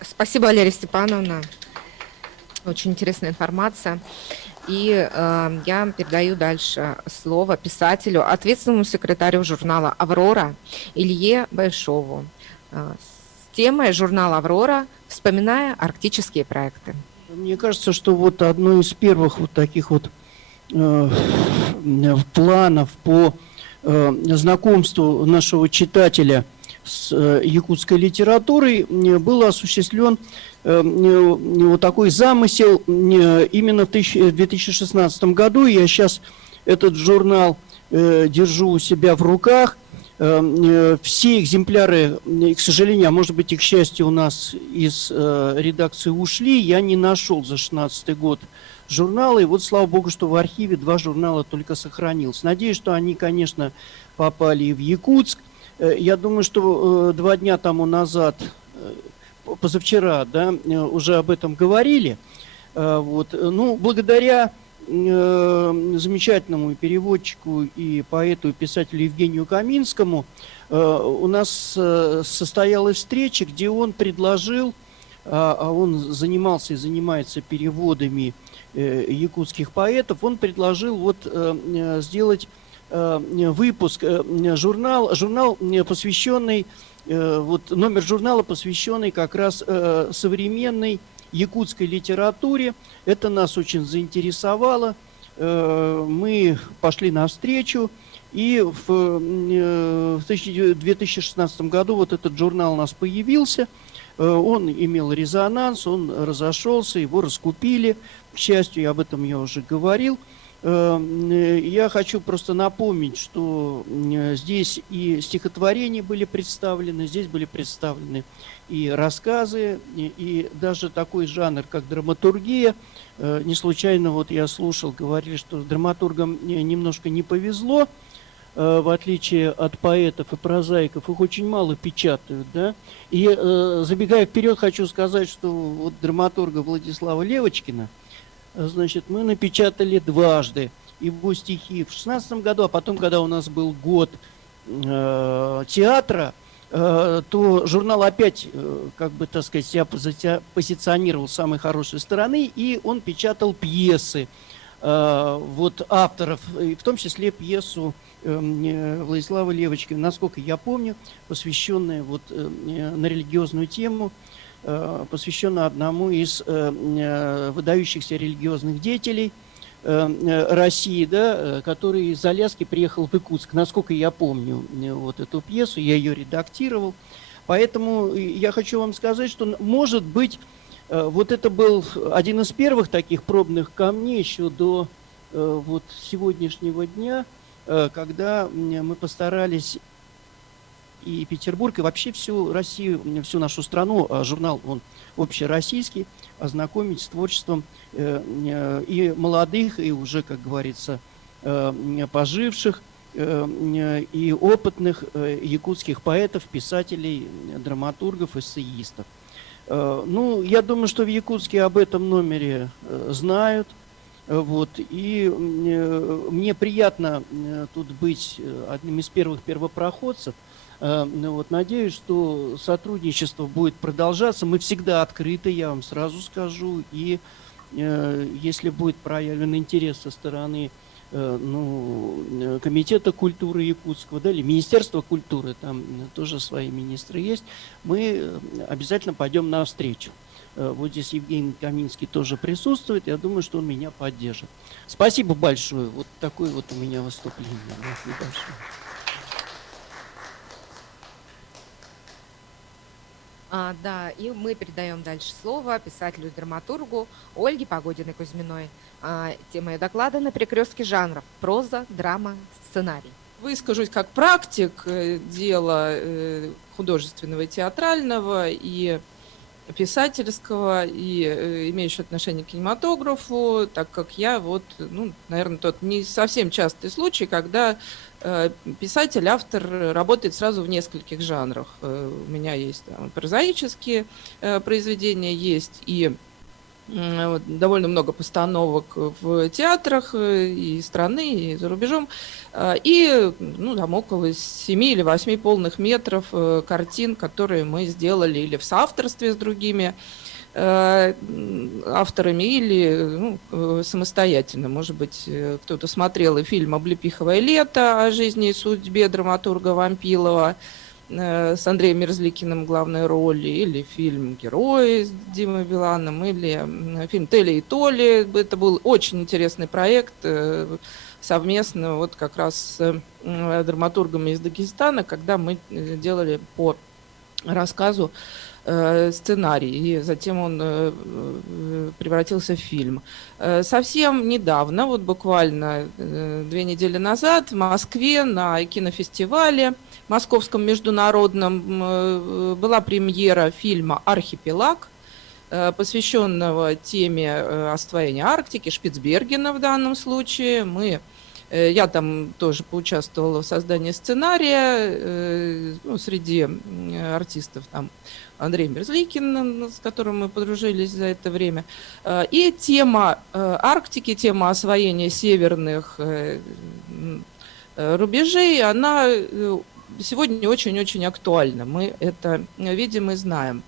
Спасибо, Валерия Степановна. Очень интересная информация. И я передаю дальше слово писателю, ответственному секретарю журнала «Аврора» Илье Большову с темой журнала «Аврора. Вспоминая арктические проекты». Мне кажется, что вот одно из первых вот таких вот планов по знакомству нашего читателя с якутской литературой был осуществлен вот такой замысел именно в 2016 году. Я сейчас этот журнал держу у себя в руках. Все экземпляры, к сожалению, а может быть и к счастью, у нас из редакции ушли, я не нашел за 2016 год журнала. И вот, слава богу, что в архиве 2 журнала только сохранилось. Надеюсь, что они, конечно, попали и в Якутск. Я думаю, что 2 дня тому назад, позавчера, да, уже об этом говорили. Вот. Ну, благодаря замечательному переводчику и поэту, и писателю Евгению Каминскому у нас состоялась встреча, где он предложил, а он занимался и занимается переводами якутских поэтов, он предложил вот сделать выпуск, журнал посвященный, вот номер журнала, посвященный как раз современной якутской литературе. Это нас очень заинтересовало. Мы пошли навстречу, и в 2016 году вот этот журнал у нас появился. Он имел резонанс, он разошелся, его раскупили. К счастью, об этом я уже говорил. Я хочу просто напомнить, что здесь и стихотворения были представлены, здесь были представлены и рассказы, и даже такой жанр, как драматургия. Не случайно вот я слушал, говорили, что драматургам немножко не повезло, в отличие от поэтов и прозаиков, их очень мало печатают, да. И забегая вперед, хочу сказать, что вот драматурга Владислава Левочкина, значит, мы напечатали дважды его стихи в 2016 году, а потом, когда у нас был год театра, то журнал опять, как бы, так сказать, себя позиционировал с самой хорошей стороны, и он печатал пьесы вот авторов, и в том числе пьесу Владислава Левочкина, насколько я помню, посвященная вот на религиозную тему, посвященная одному из выдающихся религиозных деятелей России, да, который из Аляски приехал в Якутск. Насколько я помню вот эту пьесу, я ее редактировал. Поэтому я хочу вам сказать, что, может быть, вот это был один из первых таких пробных камней еще до вот сегодняшнего дня, когда мы постарались и Петербург, и вообще всю Россию, всю нашу страну, журнал он общероссийский, ознакомить с творчеством и молодых, и уже, как говорится, поживших, и опытных якутских поэтов, писателей, драматургов, эссеистов. Ну, я думаю, что в Якутске об этом номере знают. Вот, и мне приятно тут быть одним из первых первопроходцев. Вот, надеюсь, что сотрудничество будет продолжаться. Мы всегда открыты, я вам сразу скажу. И если будет проявлен интерес со стороны Комитета культуры Якутского, да, или Министерства культуры, там тоже свои министры есть, мы обязательно пойдем навстречу. Вот здесь Евгений Каминский тоже присутствует. Я думаю, что он меня поддержит. Спасибо большое. Вот такое вот у меня выступление. Небольшое. Да, и мы передаем дальше слово писателю и драматургу Ольге Погодиной-Кузьминой. Тема ее доклада «На перекрестке жанров. Проза, драма, сценарий». Выскажусь как практик дела художественного и театрального, и писательского, и имеющего отношение к кинематографу, так как я вот, наверное, тот не совсем частый случай, когда писатель, автор работает сразу в нескольких жанрах. У меня есть прозаические произведения, есть и довольно много постановок в театрах и страны, и за рубежом, и там около 7 или 8 полных метров картин, которые мы сделали или в соавторстве с другими авторами или самостоятельно. Может быть, кто-то смотрел и фильм «Облепиховое лето» о жизни и судьбе драматурга Вампилова с Андреем Мерзликиным в главной роли, или фильм «Герои» с Димой Биланом, или фильм «Телли и Толли». Это был очень интересный проект совместно вот как раз с драматургами из Дагестана, когда мы делали по рассказу сценарий, и затем он превратился в фильм. Совсем недавно, вот буквально 2 недели назад, в Москве на кинофестивале Московском международном была премьера фильма «Архипелаг», посвященного теме освоения Арктики, Шпицбергена в данном случае. Я там тоже поучаствовала в создании сценария, среди артистов там Андрей Мерзликин, с которым мы подружились за это время. И тема Арктики, тема освоения северных рубежей, она сегодня очень-очень актуальна. Мы это видим и знаем.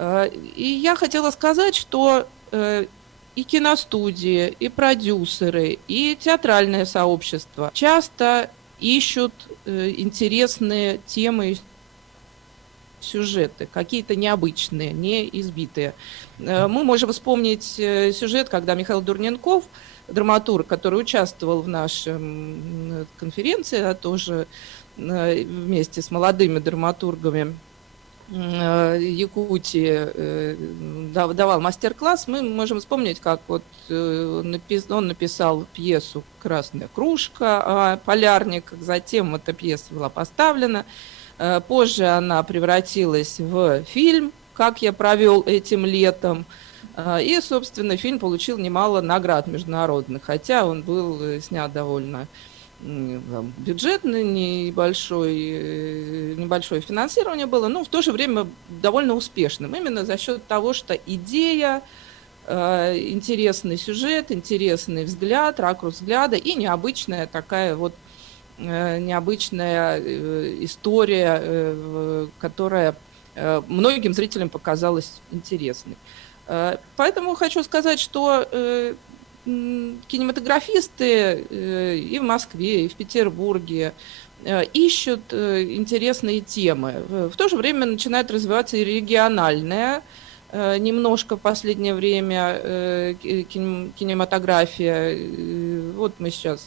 И я хотела сказать, что и киностудии, и продюсеры, и театральное сообщество часто ищут интересные темы и сюжеты, какие-то необычные, неизбитые. Мы можем вспомнить сюжет, когда Михаил Дурненков, драматург, который участвовал в нашей конференции, а тоже вместе с молодыми драматургами Якутии давал мастер-класс, мы можем вспомнить, как вот он написал пьесу «Красная кружка» о полярниках, затем эта пьеса была поставлена, позже она превратилась в фильм «Как я провел этим летом», и, собственно, фильм получил немало наград международных, хотя он был снят довольно бюджетный, небольшое финансирование было, но в то же время довольно успешным. Именно за счет того, что идея, интересный сюжет, интересный взгляд, ракурс взгляда и необычная такая вот необычная история, которая многим зрителям показалась интересной. Поэтому хочу сказать, что кинематографисты и в Москве, и в Петербурге ищут интересные темы. В то же время начинает развиваться и региональная, немножко в последнее время кинематография. Вот мы сейчас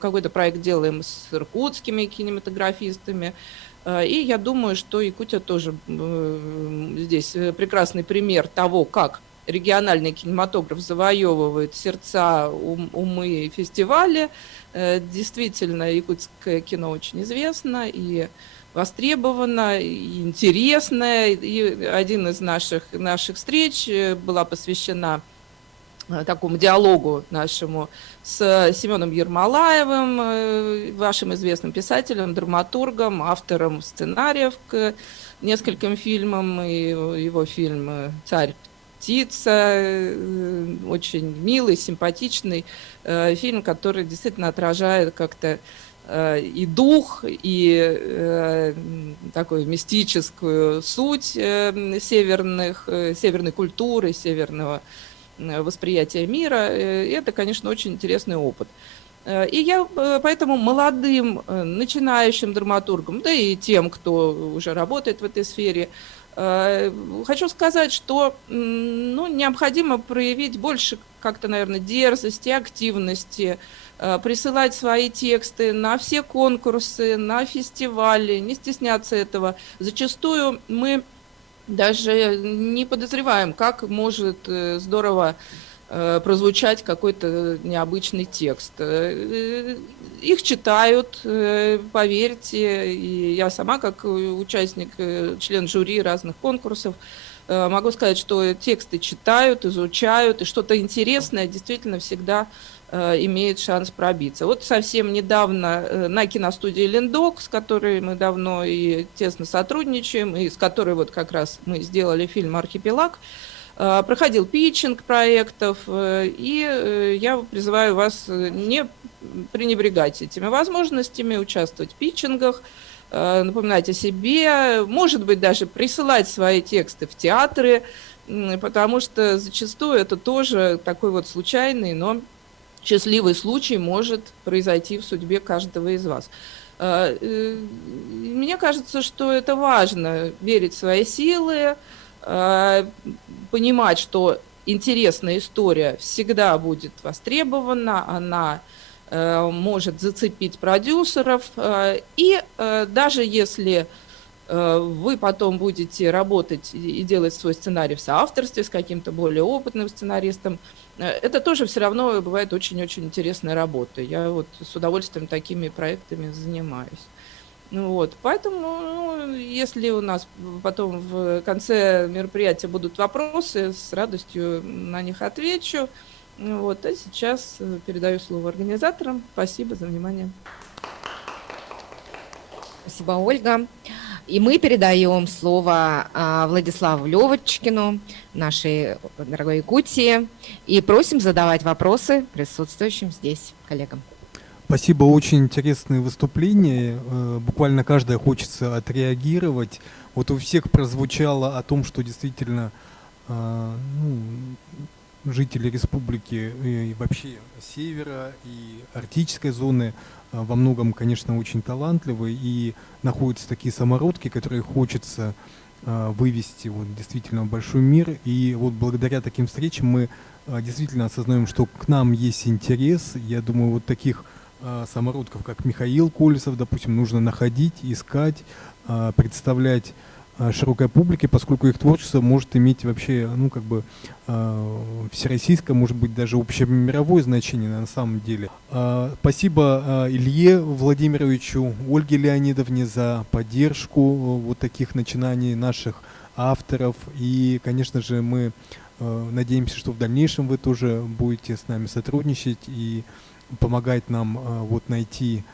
какой-то проект делаем с иркутскими кинематографистами. И я думаю, что Якутия тоже здесь прекрасный пример того, как региональный кинематограф завоевывает сердца, умы и фестивали. Действительно, якутское кино очень известно и востребовано, и интересно. И один из наших встреч была посвящена такому диалогу нашему с Семеном Ермолаевым, вашим известным писателем, драматургом, автором сценариев к нескольким фильмам. И его фильм «Царь птица», очень милый, симпатичный фильм, который действительно отражает как-то и дух, и такую мистическую суть северной культуры, северного восприятия мира. И это, конечно, очень интересный опыт. И я поэтому молодым, начинающим драматургам, да и тем, кто уже работает в этой сфере, хочу сказать, что необходимо проявить больше как-то, наверное, дерзости, активности, присылать свои тексты на все конкурсы, на фестивали, не стесняться этого. Зачастую мы даже не подозреваем, как может здорово прозвучать какой-то необычный текст. Их читают, поверьте, и я сама, как участник, член жюри разных конкурсов, могу сказать, что тексты читают, изучают, и что-то интересное действительно всегда имеет шанс пробиться. Вот совсем недавно на киностудии «Линдок», с которой мы давно и тесно сотрудничаем, и с которой вот как раз мы сделали фильм «Архипелаг», проходил питчинг проектов, и я призываю вас не пренебрегать этими возможностями, участвовать в питчингах, напоминать о себе, может быть, даже присылать свои тексты в театры, потому что зачастую это тоже такой вот случайный, но счастливый случай может произойти в судьбе каждого из вас. Мне кажется, что это важно, верить в свои силы, понимать, что интересная история всегда будет востребована, она может зацепить продюсеров, и даже если вы потом будете работать и делать свой сценарий в соавторстве с каким-то более опытным сценаристом, это тоже все равно бывает очень-очень интересная работа. Я вот с удовольствием такими проектами занимаюсь. Вот. Поэтому, если у нас потом в конце мероприятия будут вопросы, с радостью на них отвечу. Вот. А сейчас передаю слово организаторам. Спасибо за внимание. Спасибо, Ольга. И мы передаем слово Владиславу Левочкину, нашей дорогой Якутии, и просим задавать вопросы присутствующим здесь коллегам. Спасибо, очень интересные выступления. Буквально каждое хочется отреагировать. Вот у всех прозвучало о том, что действительно жители республики и вообще севера и арктической зоны во многом, конечно, очень талантливы, и находятся такие самородки, которые хочется вывести вот, действительно в большой мир. И вот благодаря таким встречам мы действительно осознаем, что к нам есть интерес. Я думаю, вот таких самородков, как Михаил Колесов, допустим, нужно находить, искать, представлять широкой публике, поскольку их творчество может иметь вообще, ну, как бы, всероссийское, может быть, даже общемировое значение на самом деле. Спасибо Илье Владимировичу, Ольге Леонидовне за поддержку вот таких начинаний наших авторов. И, конечно же, мы надеемся, что в дальнейшем вы тоже будете с нами сотрудничать и помогать нам вот найти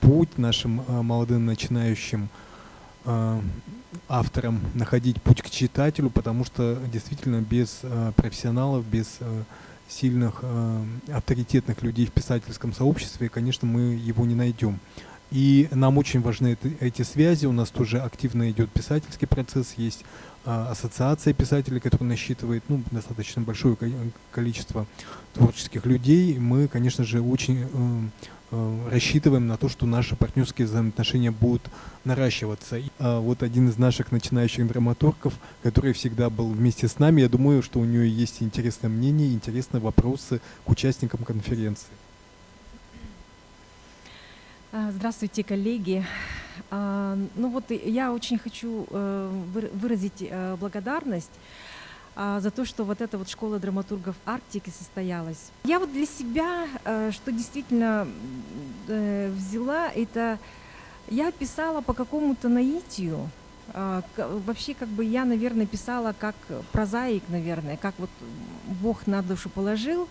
путь нашим молодым начинающим авторам, находить путь к читателю, потому что действительно без профессионалов, без сильных авторитетных людей в писательском сообществе, конечно, мы его не найдем. И нам очень важны эти связи. У нас тоже активно идет писательский процесс, есть ассоциация писателей, которая насчитывает достаточно большое количество творческих людей. Мы, конечно же, очень рассчитываем на то, что наши партнерские взаимоотношения будут наращиваться. Вот один из наших начинающих драматургов, который всегда был вместе с нами, я думаю, что у нее есть интересное мнение, интересные вопросы к участникам конференции. Здравствуйте, коллеги. Ну вот я очень хочу выразить благодарность за то, что вот эта вот школа драматургов Арктики состоялась. Я вот для себя, что действительно взяла, это я писала по какому-то наитию. Вообще, как бы я, наверное, писала как прозаик, наверное, как вот Бог на душу положил,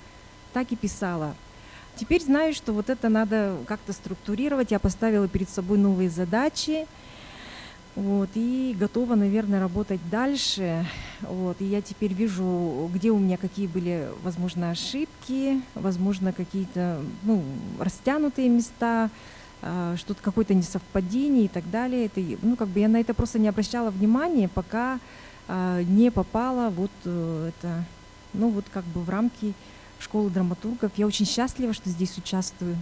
так и писала. Теперь знаю, что вот это надо как-то структурировать. Я поставила перед собой новые задачи. Вот, и готова, наверное, работать дальше. Вот, и я теперь вижу, где у меня какие были, возможно, ошибки, возможно, какие-то растянутые места, что-то какое-то несовпадение и так далее. Это, как бы я на это просто не обращала внимания, пока не попала вот это, вот как бы в рамки школы драматургов. Я очень счастлива, что здесь участвую.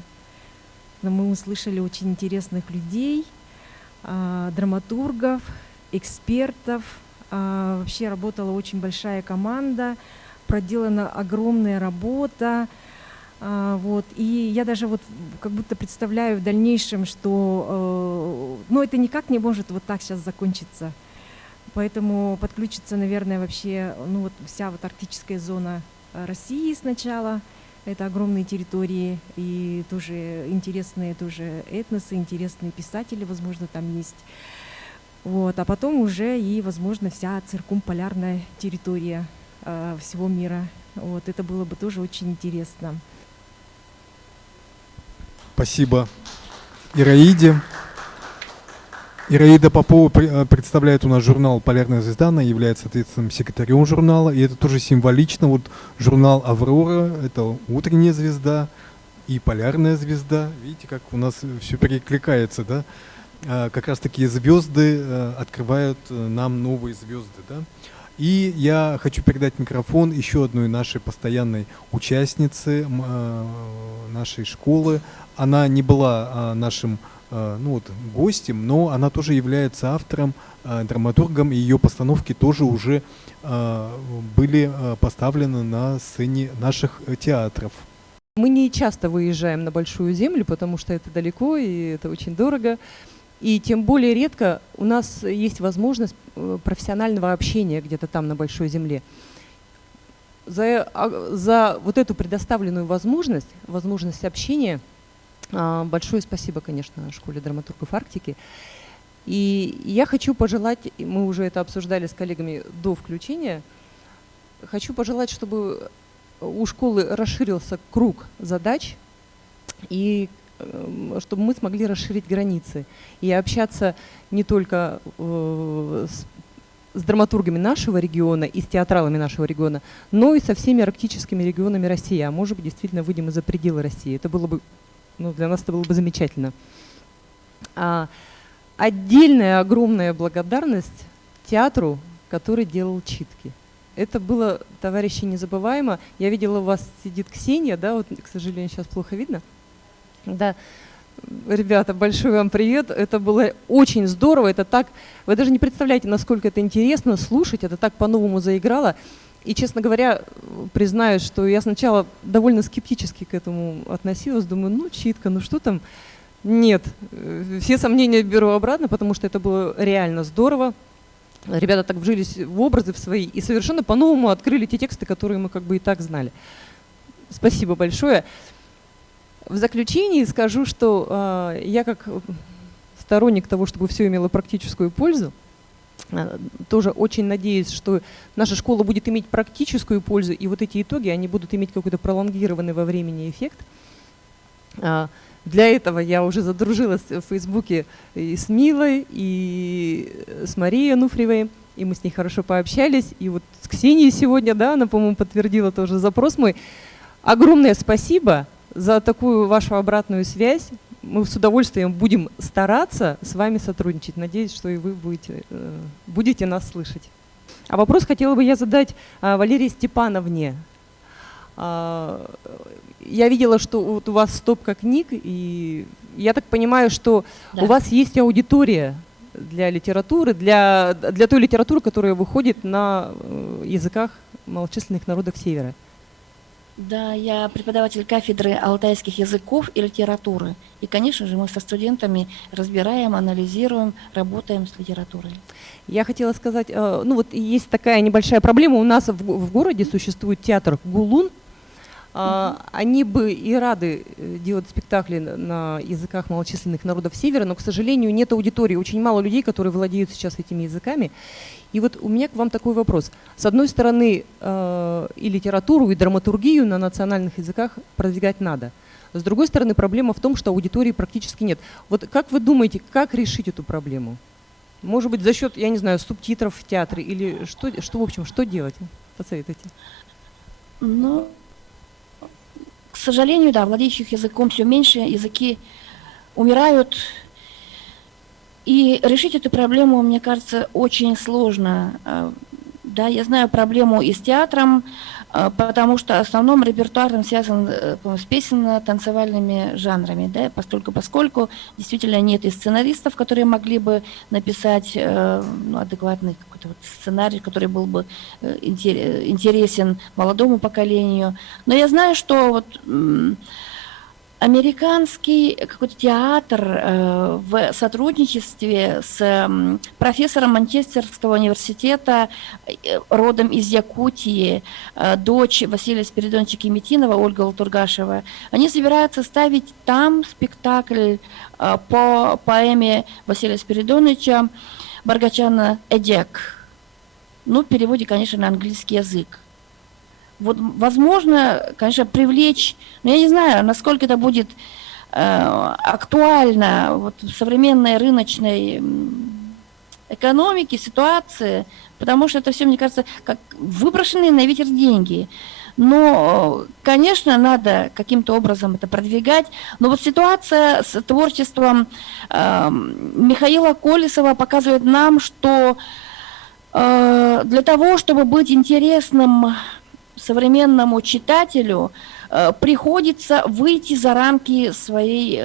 Мы услышали очень интересных людей, драматургов, экспертов. Вообще работала очень большая команда, проделана огромная работа. Вот. И я даже вот как будто представляю в дальнейшем, что это никак не может вот так сейчас закончиться. Поэтому подключится, наверное, вообще вся вот арктическая зона России сначала. Это огромные территории и тоже интересные тоже этносы, интересные писатели, возможно, там есть. Вот. А потом уже и, возможно, вся циркумполярная территория всего мира. Вот. Это было бы тоже очень интересно. Спасибо Ираиде. Ираида Попова представляет у нас журнал «Полярная звезда», она является ответственным секретарем журнала, и это тоже символично. Вот журнал «Аврора» — это утренняя звезда и полярная звезда. Видите, как у нас все перекликается, да? Как раз такие звезды открывают нам новые звезды, да? И я хочу передать микрофон еще одной нашей постоянной участнице нашей школы. Она не была нашим гостем, но она тоже является автором, драматургом, и ее постановки тоже уже были поставлены на сцене наших театров. Мы не часто выезжаем на Большую Землю, потому что это далеко и это очень дорого. И тем более редко у нас есть возможность профессионального общения где-то там на Большой Земле. За вот эту предоставленную возможность общения большое спасибо, конечно, Школе драматургов Арктики. И я хочу пожелать, мы уже это обсуждали с коллегами до включения, хочу пожелать, чтобы у школы расширился круг задач, и чтобы мы смогли расширить границы и общаться не только с драматургами нашего региона и с театралами нашего региона, но и со всеми арктическими регионами России. А может быть, действительно выйдем за пределы России. Это было бы, для нас это было бы замечательно. Отдельная огромная благодарность театру, который делал читки. Это было, товарищи, незабываемо. Я видела, у вас сидит Ксения, да, вот, к сожалению, сейчас плохо видно. Да, ребята, большой вам привет. Это было очень здорово. Это так, вы даже не представляете, насколько это интересно слушать. Это так по-новому заиграло. И, честно говоря, признаюсь, что я сначала довольно скептически к этому относилась. Думаю, читка, что там? Нет, все сомнения беру обратно, потому что это было реально здорово. Ребята так вжились в образы в свои и совершенно по-новому открыли те тексты, которые мы как бы и так знали. Спасибо большое. В заключении скажу, что я как сторонник того, чтобы все имело практическую пользу, тоже очень надеюсь, что наша школа будет иметь практическую пользу, и вот эти итоги, они будут иметь какой-то пролонгированный во времени эффект. Для этого я уже задружилась в Фейсбуке и с Милой, и с Марией Ануфриевой, и мы с ней хорошо пообщались. И вот с Ксенией сегодня, да, она, по-моему, подтвердила тоже запрос мой. Огромное спасибо за такую вашу обратную связь. Мы с удовольствием будем стараться с вами сотрудничать. Надеюсь, что и вы будете нас слышать. А вопрос хотела бы я задать Валерии Степановне. Я видела, что вот у вас стопка книг, и я так понимаю, что у вас есть аудитория для литературы, для той литературы, которая выходит на языках малочисленных народов Севера. Да, я преподаватель кафедры алтайских языков и литературы. И, конечно же, мы со студентами разбираем, анализируем, работаем с литературой. Я хотела сказать, есть такая небольшая проблема. У нас в городе существует театр «Гулун». Они бы и рады делать спектакли на языках малочисленных народов Севера, но, к сожалению, нет аудитории. Очень мало людей, которые владеют сейчас этими языками. И вот у меня к вам такой вопрос. С одной стороны, и литературу, и драматургию на национальных языках продвигать надо. С другой стороны, проблема в том, что аудитории практически нет. Вот как вы думаете, как решить эту проблему? Может быть, за счет, я не знаю, субтитров в театре или что в общем, что делать? Посоветуйте. К сожалению, да, владеющих языком все меньше, языки умирают. И решить эту проблему, мне кажется, очень сложно. Да, я знаю проблему и с театром, потому что основном репертуаром связан с песенно-танцевальными жанрами, да, поскольку действительно нет и сценаристов, которые могли бы написать адекватный какой-то сценарий, который был бы интересен молодому поколению. Но я знаю, что американский какой-то театр в сотрудничестве с профессором Манчестерского университета, родом из Якутии, дочь Василия Спиридоновича Кеметинова, Ольга Латургашева, они собираются ставить там спектакль по поэме Василия Спиридоновича Баргачана «Эдек». В переводе, конечно, на английский язык. Возможно, конечно, привлечь, но я не знаю, насколько это будет актуально в современной рыночной экономике, ситуации, потому что это все, мне кажется, как выброшенные на ветер деньги. Но, конечно, надо каким-то образом это продвигать. Но ситуация с творчеством Михаила Колесова показывает нам, что Для того, чтобы быть интересным современному читателю, приходится выйти за рамки своей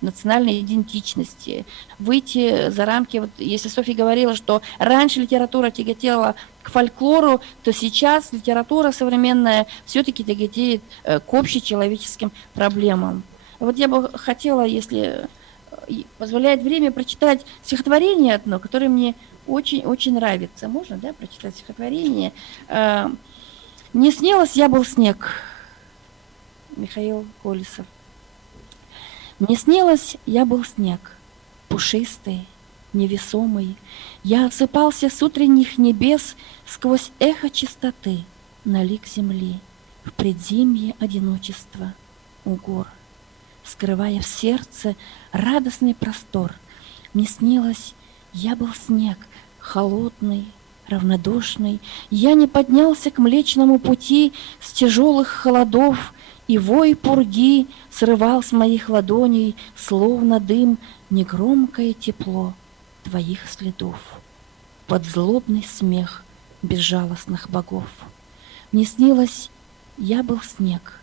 национальной идентичности, выйти за рамки, вот если Софья говорила, что раньше литература тяготела к фольклору, то сейчас литература современная все-таки тяготеет к общечеловеческим проблемам. Вот я бы хотела, если позволяет время, прочитать стихотворение одно, которое мне очень-очень нравится. Можно, да, прочитать стихотворение? «Не снилось, я был снег». Михаил Колесов. «Мне снилось, я был снег, пушистый, невесомый. Я осыпался с утренних небес сквозь эхо чистоты на лик земли, в предзимье одиночества у гор, скрывая в сердце радостный простор. Мне снилось, я был снег, холодный, равнодушный. Я не поднялся к Млечному пути с тяжелых холодов, и вой пурги срывал с моих ладоней, словно дым, негромкое тепло твоих следов, под злобный смех безжалостных богов. Мне снилось, я был снег,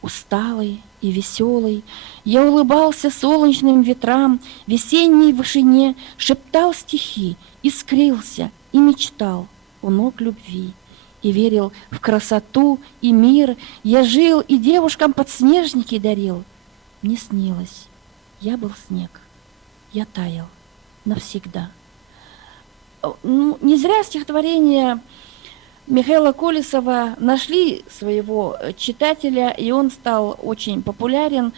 усталый и веселый. Я улыбался солнечным ветрам, весенней вышине шептал стихи, искрился и мечтал у ног любви. И верил в красоту и мир. Я жил и девушкам подснежники дарил. Мне снилось, я был снег, я таял навсегда. Ну, не зря стихотворение Михаила Колесова нашли своего читателя, и он стал очень популярен.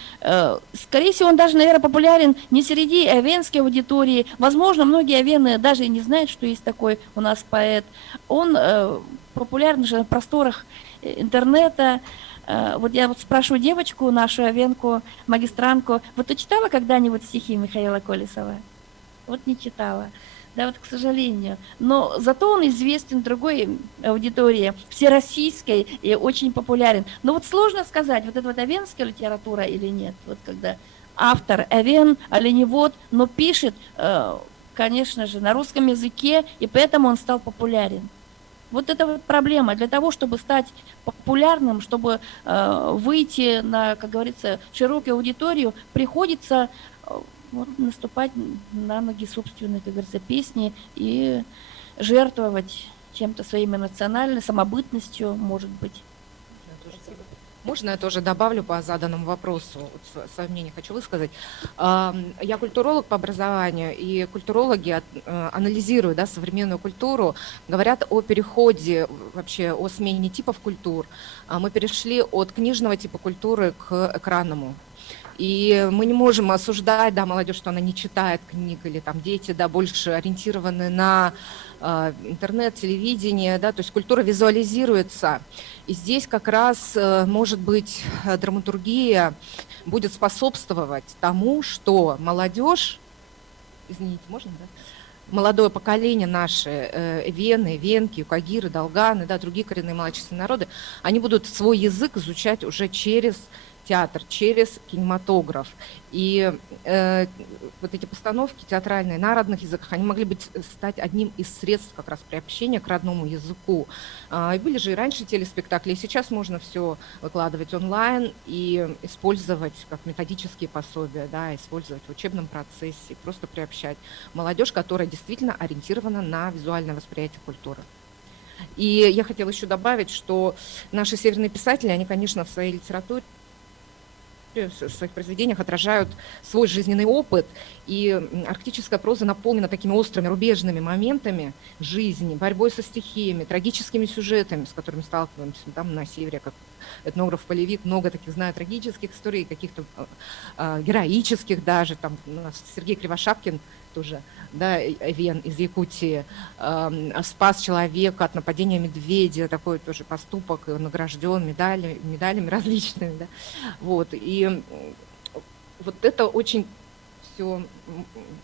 Скорее всего, он даже, наверное, популярен не среди авенской аудитории. Возможно, многие авены даже и не знают, что есть такой у нас поэт. Он популярен же на просторах интернета. Вот я вот спрашиваю девочку, нашу авенку, магистрантку, вот ты читала когда-нибудь стихи Михаила Колесова? Вот не читала. Да, вот, к сожалению. Но зато он известен другой аудитории, всероссийской, и очень популярен. Но вот сложно сказать, вот это вот авенская литература или нет. Вот когда автор авен, оленевод, но пишет, конечно же, на русском языке, и поэтому он стал популярен. Вот это вот проблема. Для того, чтобы стать популярным, чтобы выйти на, как говорится, широкую аудиторию, приходится вот наступать на ноги собственной, как говорится, песни и жертвовать чем-то своей национальной самобытностью, может быть. Можно я тоже добавлю по заданному вопросу? Вот свое мнение хочу высказать. Я культуролог по образованию, и культурологи анализируют, да, современную культуру, говорят о переходе, вообще о смене типов культур. Мы перешли от книжного типа культуры к экранному. И мы не можем осуждать, да, молодежь, что она не читает книг, или там дети, да, больше ориентированы на интернет, телевидение, да, то есть культура визуализируется. И здесь как раз, может быть, драматургия будет способствовать тому, что молодежь, извините, можно, да? Молодое поколение наши, вены, венки, кагиры, долганы, да, другие коренные малочисленные народы, они будут свой язык изучать уже через театр, через кинематограф. И вот эти постановки театральные на родных языках, они могли стать одним из средств как раз приобщения к родному языку. И были же и раньше телеспектакли, и сейчас можно все выкладывать онлайн и использовать как методические пособия, да, использовать в учебном процессе, просто приобщать молодежь, которая действительно ориентирована на визуальное восприятие культуры. И я хотела еще добавить, что наши северные писатели, они, конечно, в своей литературе, в своих произведениях отражают свой жизненный опыт, и арктическая проза наполнена такими острыми рубежными моментами жизни, борьбой со стихиями, трагическими сюжетами, с которыми сталкиваемся там на севере, как этнограф-полевик, много таких знаю трагических историй, каких-то героических даже, там у нас Сергей Кривошапкин тоже, да, Вен из Якутии, спас человека от нападения медведя, такой тоже поступок, и он награжден медалями различными, да, вот, и вот это очень все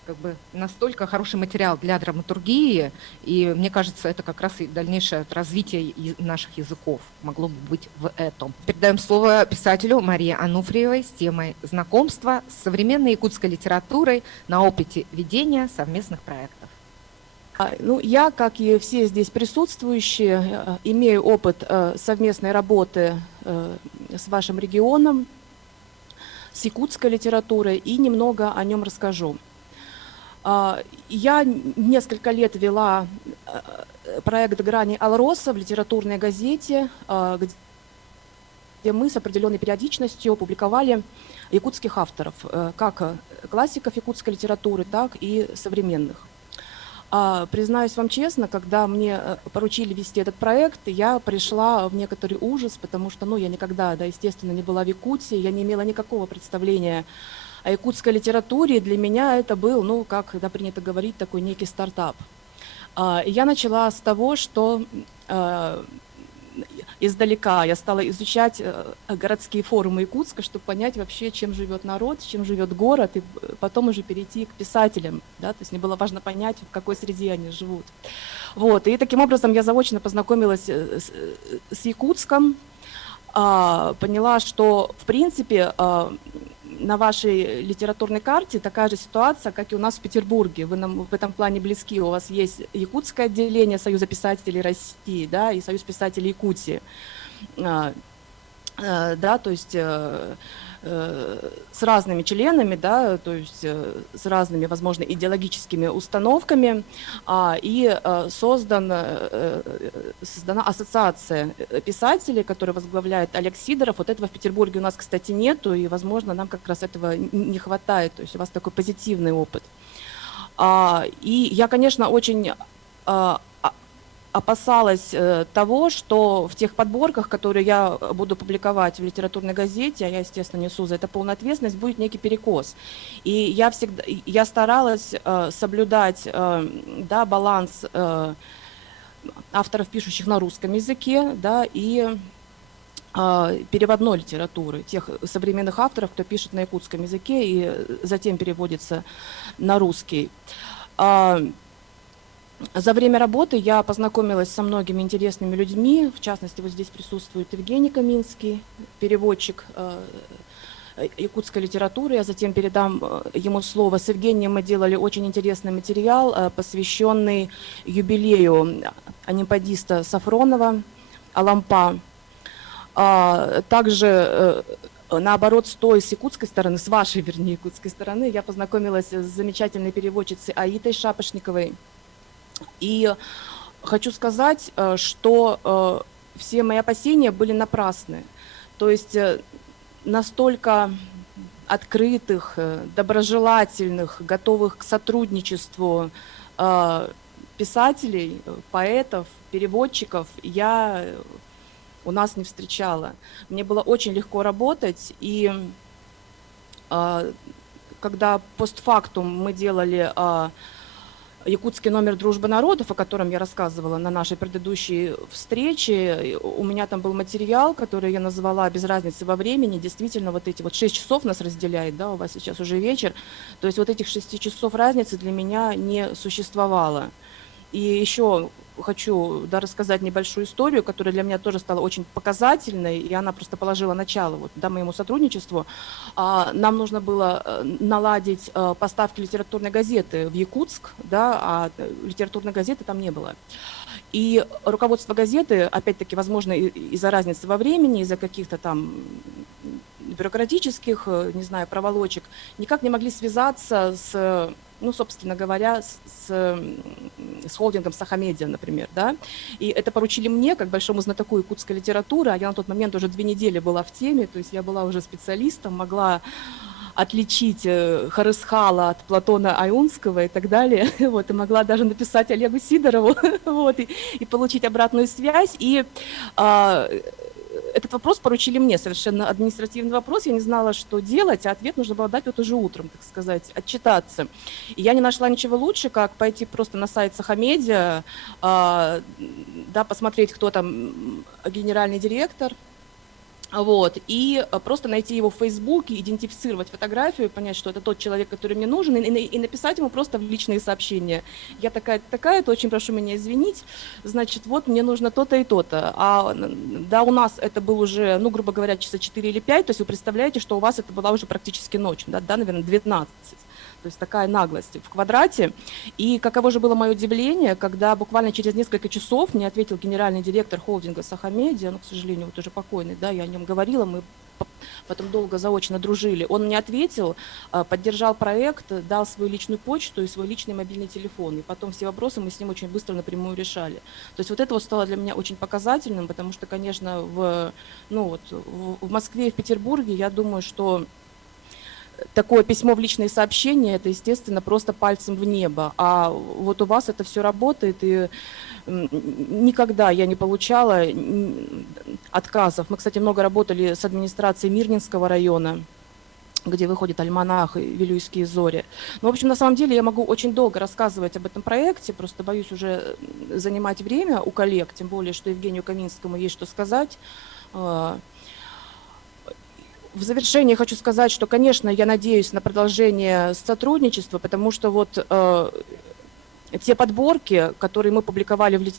как бы настолько хороший материал для драматургии, и мне кажется, это как раз и дальнейшее развитие наших языков могло бы быть в этом. Передаем слово писателю Марии Ануфриевой с темой знакомства с современной якутской литературой на опыте ведения совместных проектов. Ну, я, как и все здесь присутствующие, имею опыт совместной работы с вашим регионом, с якутской литературой, и немного о нем расскажу. Я несколько лет вела проект «Грани Алроса» в литературной газете, где мы с определенной периодичностью публиковали якутских авторов, как классиков якутской литературы, так и современных. Признаюсь вам честно, когда мне поручили вести этот проект, я пришла в некоторый ужас, потому что, ну, я никогда, да, естественно, не была в Якутии, я не имела никакого представления о якутской литературе, и для меня это был, ну, как да, принято говорить, такой некий стартап. Я начала с того, что издалека я стала изучать городские форумы Якутска, чтобы понять вообще, чем живет народ, чем живет город, и потом уже перейти к писателям. Да? То есть мне было важно понять, в какой среде они живут. Вот. И таким образом я заочно познакомилась с Якутском, поняла, что в принципе на вашей литературной карте такая же ситуация, как и у нас в Петербурге. Вы нам в этом плане близки. У вас есть якутское отделение Союза писателей России, да, и Союз писателей Якутии. Да, то есть с разными членами, да, то есть с разными, возможно, идеологическими установками, и создана ассоциация писателей, которую возглавляет Олег Сидоров. Вот этого в Петербурге у нас, кстати, нету, и, возможно, нам как раз этого не хватает, то есть у вас такой позитивный опыт. И я, конечно, очень опасалась того, что в тех подборках, которые я буду публиковать в литературной газете, а я, естественно, несу за это полную ответственность, будет некий перекос. И я старалась соблюдать, да, баланс авторов, пишущих на русском языке, да, и переводной литературы, тех современных авторов, кто пишет на якутском языке и затем переводится на русский. За время работы я познакомилась со многими интересными людьми, в частности, вот здесь присутствует Евгений Каминский, переводчик якутской литературы, я затем передам ему слово. С Евгением мы делали очень интересный материал, посвященный юбилею анимпадиста Сафронова, Алампа. Также, наоборот, с якутской стороны, с вашей, вернее, якутской стороны, я познакомилась с замечательной переводчицей Аитой Шапошниковой. И хочу сказать, что все мои опасения были напрасны. То есть настолько открытых, доброжелательных, готовых к сотрудничеству писателей, поэтов, переводчиков я у нас не встречала. Мне было очень легко работать, и когда постфактум мы делали якутский номер «Дружба народов», о котором я рассказывала на нашей предыдущей встрече, у меня там был материал, который я назвала «Без разницы во времени». Действительно, вот эти вот 6 часов нас разделяет, да, у вас сейчас уже вечер. То есть вот этих 6 часов разницы для меня не существовало. И еще хочу, да, рассказать небольшую историю, которая для меня тоже стала очень показательной, и она просто положила начало вот, да, моему сотрудничеству. Нам нужно было наладить поставки литературной газеты в Якутск, да, а литературной газеты там не было. И руководство газеты, опять-таки, возможно, из-за разницы во времени, из-за каких-то там бюрократических, не знаю, проволочек, никак не могли связаться с, ну, собственно говоря, с холдингом Сахамедиа, например, да, и это поручили мне, как большому знатоку якутской литературы, а я на тот момент уже 2 недели была в теме, то есть я была уже специалистом, могла отличить Харысхала от Платона Аюнского и так далее, вот, и могла даже написать Олегу Сидорову, вот, и получить обратную связь, и этот вопрос поручили мне, совершенно административный вопрос, я не знала, что делать, а ответ нужно было дать вот уже утром, так сказать, отчитаться. И я не нашла ничего лучше, как пойти просто на сайт Сахамедиа, да, посмотреть, кто там генеральный директор, вот, и просто найти его в Фейсбуке, идентифицировать фотографию, понять, что это тот человек, который мне нужен, и написать ему просто в личные сообщения. Я такая-то, очень прошу меня извинить, значит, вот мне нужно то-то и то-то. Да, у нас это был уже, ну, грубо говоря, часа 4 или 5, то есть вы представляете, что у вас это была уже практически ночь, да, наверное, 12. То То есть такая наглость в квадрате. И каково же было мое удивление, когда буквально через несколько часов мне ответил генеральный директор холдинга Сахамедиа, ну, к сожалению, вот уже покойный, да, я о нем говорила, мы потом долго заочно дружили. Он мне ответил, поддержал проект, дал свою личную почту и свой личный мобильный телефон. И потом все вопросы мы с ним очень быстро напрямую решали. То есть вот это вот стало для меня очень показательным, потому что, конечно, в Москве и в Петербурге, я думаю, что такое письмо в личные сообщения, это, естественно, просто пальцем в небо. А вот у вас это все работает, и никогда я не получала отказов. Мы, кстати, много работали с администрацией Мирнинского района, где выходит альманах и Вилюйские зори. Ну, в общем, на самом деле я могу очень долго рассказывать об этом проекте, просто боюсь уже занимать время у коллег, тем более, что Евгению Каминскому есть что сказать. В завершение хочу сказать, что, конечно, я надеюсь на продолжение сотрудничества, потому что вот те подборки, которые мы публиковали в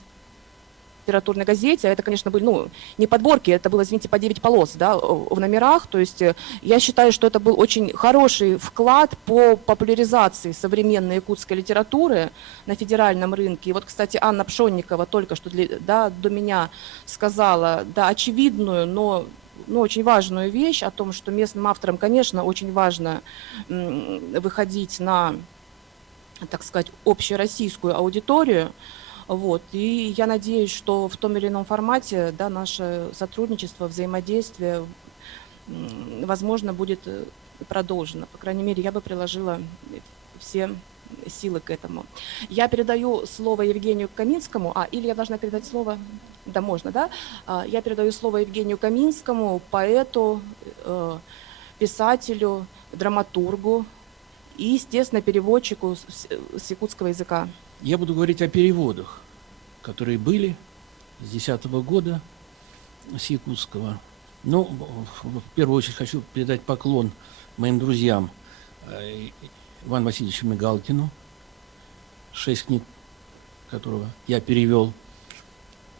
литературной газете, это, конечно, были, не подборки, это было, извините, по 9 полос, да, в номерах, то есть я считаю, что это был очень хороший вклад по популяризации современной якутской литературы на федеральном рынке. И вот, кстати, Анна Пшонникова только что до меня сказала, да, очевидную, но очень важную вещь о том, что местным авторам, конечно, очень важно выходить на, так сказать, общероссийскую аудиторию. Вот. И я надеюсь, что в том или ином формате, да, наше сотрудничество, взаимодействие, возможно, будет продолжено. По крайней мере, я бы приложила все силы к этому. Я передаю слово Евгению Каминскому. Или я должна передать слово? Да, можно, да? Я передаю слово Евгению Каминскому, поэту, писателю, драматургу и, естественно, переводчику с якутского языка. Я буду говорить о переводах, которые были с 2010 года с якутского. Ну, в первую очередь хочу передать поклон моим друзьям Ивану Васильевичу Мигалкину, 6 книг которого я перевел,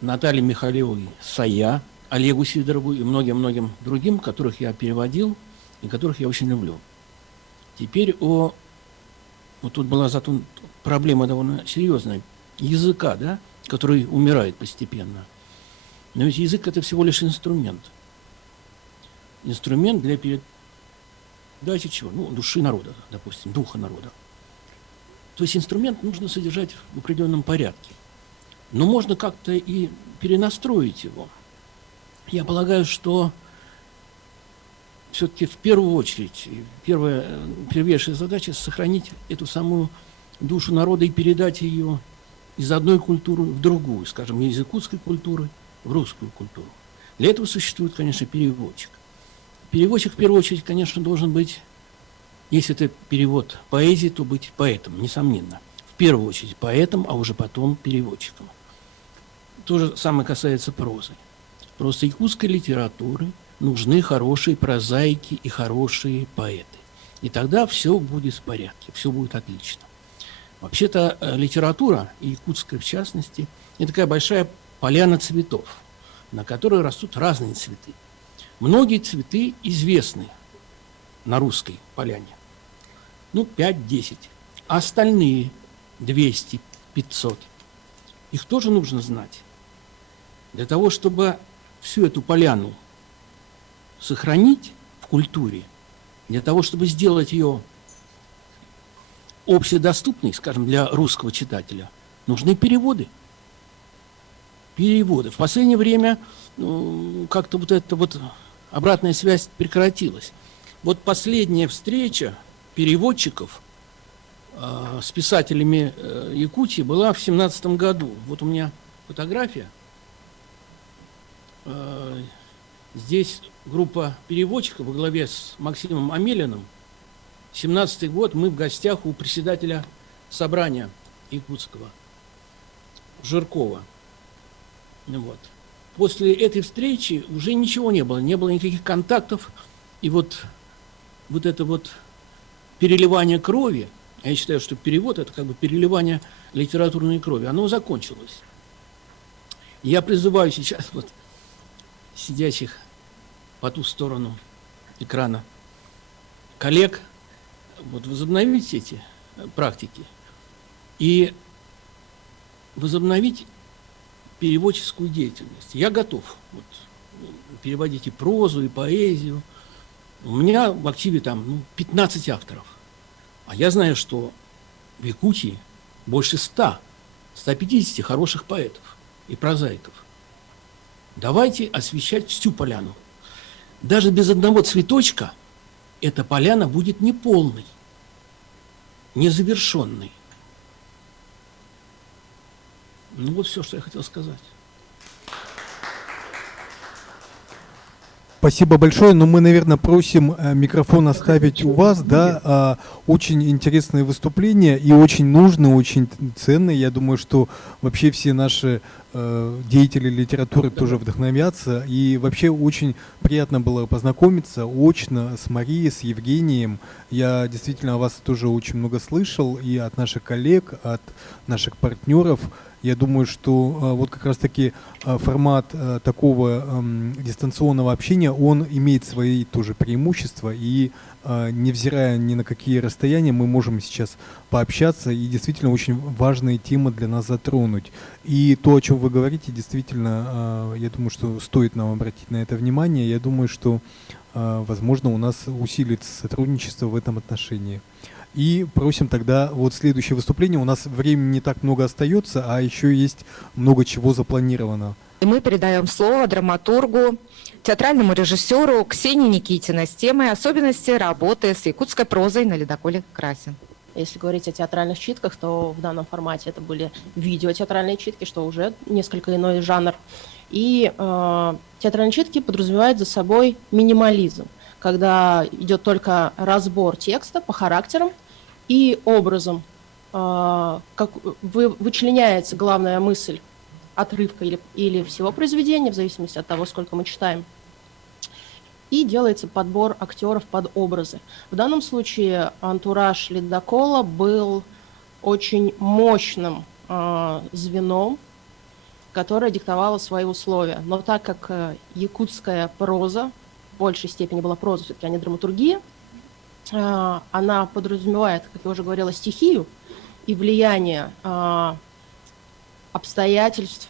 Наталье Михайловой Сая, Олегу Сидорову и многим-многим другим, которых я переводил и которых я очень люблю. Теперь вот тут была зато проблема довольно серьезная языка, да, который умирает постепенно. Но ведь язык — это всего лишь инструмент. Инструмент для передачи чего? Души народа, допустим, духа народа. То есть инструмент нужно содержать в определенном порядке. Но можно как-то и перенастроить его. Я полагаю, что все-таки в первую очередь, первейшая задача — сохранить эту самую душу народа и передать ее из одной культуры в другую, скажем, из якутской культуры в русскую культуру. Для этого существует, конечно, переводчик. Переводчик, в первую очередь, конечно, должен быть, если это перевод поэзии, то быть поэтом, несомненно. В первую очередь поэтом, а уже потом переводчиком. То же самое касается прозы. Просто якутской литературы нужны хорошие прозаики и хорошие поэты. И тогда все будет в порядке, все будет отлично. Вообще-то литература, и якутская в частности, это такая большая поляна цветов, на которой растут разные цветы. Многие цветы известны на русской поляне. 5-10. А остальные 200, 500. Их тоже нужно знать. Для того, чтобы всю эту поляну сохранить в культуре, для того, чтобы сделать ее общедоступной, скажем, для русского читателя, нужны переводы. Переводы. В последнее время как-то вот эта вот обратная связь прекратилась. Вот последняя встреча переводчиков с писателями Якутии была в 2017 году. Вот у меня фотография. Здесь группа переводчиков во главе с Максимом Амелиным. 17-й год, мы в гостях у председателя собрания якутского, Жиркова. Вот. После этой встречи уже ничего не было никаких контактов. И вот это вот переливание крови, я считаю, что перевод — это как бы переливание литературной крови, оно закончилось. Я призываю сейчас вот сидящих по ту сторону экрана коллег вот возобновить эти практики и возобновить переводческую деятельность. Я готов переводить и прозу, и поэзию. У меня в активе там 15 авторов. А я знаю, что в Якутии больше 150 хороших поэтов и прозаиков. Давайте освещать всю поляну. Даже без одного цветочка эта поляна будет неполной, незавершенной. Ну вот все, что я хотел сказать. Спасибо большое, но мы, наверное, просим микрофон оставить у вас, да, очень интересные выступления и очень нужные, очень ценные. Я думаю, что вообще все наши деятели литературы тоже вдохновятся, и вообще очень приятно было познакомиться очно с Марией, с Евгением. Я действительно о вас тоже очень много слышал и от наших коллег, от наших партнеров. Я думаю, что вот как раз-таки формат такого дистанционного общения, он имеет свои тоже преимущества, и невзирая ни на какие расстояния, мы можем сейчас пообщаться, и действительно очень важные темы для нас затронуть. И то, о чем вы говорите, действительно, я думаю, что стоит нам обратить на это внимание. Я думаю, что, возможно, у нас усилится сотрудничество в этом отношении. И просим тогда вот следующее выступление. У нас времени не так много остается, а еще есть много чего запланировано. И мы передаем слово драматургу, театральному режиссеру Ксении Никитиной с темой «Особенности работы с якутской прозой на ледоколе «Красин». Если говорить о театральных читках, то в данном формате это были видеотеатральные читки, что уже несколько иной жанр. И театральные читки подразумевают за собой минимализм, когда идет только разбор текста по характерам и образом, как вычленяется главная мысль отрывка или всего произведения, в зависимости от того, сколько мы читаем, и делается подбор актеров под образы. В данном случае антураж ледокола был очень мощным звеном, которое диктовало свои условия. Но так как якутская проза, в большей степени была проза, все-таки, а не драматургия, она подразумевает, как я уже говорила, стихию и влияние обстоятельств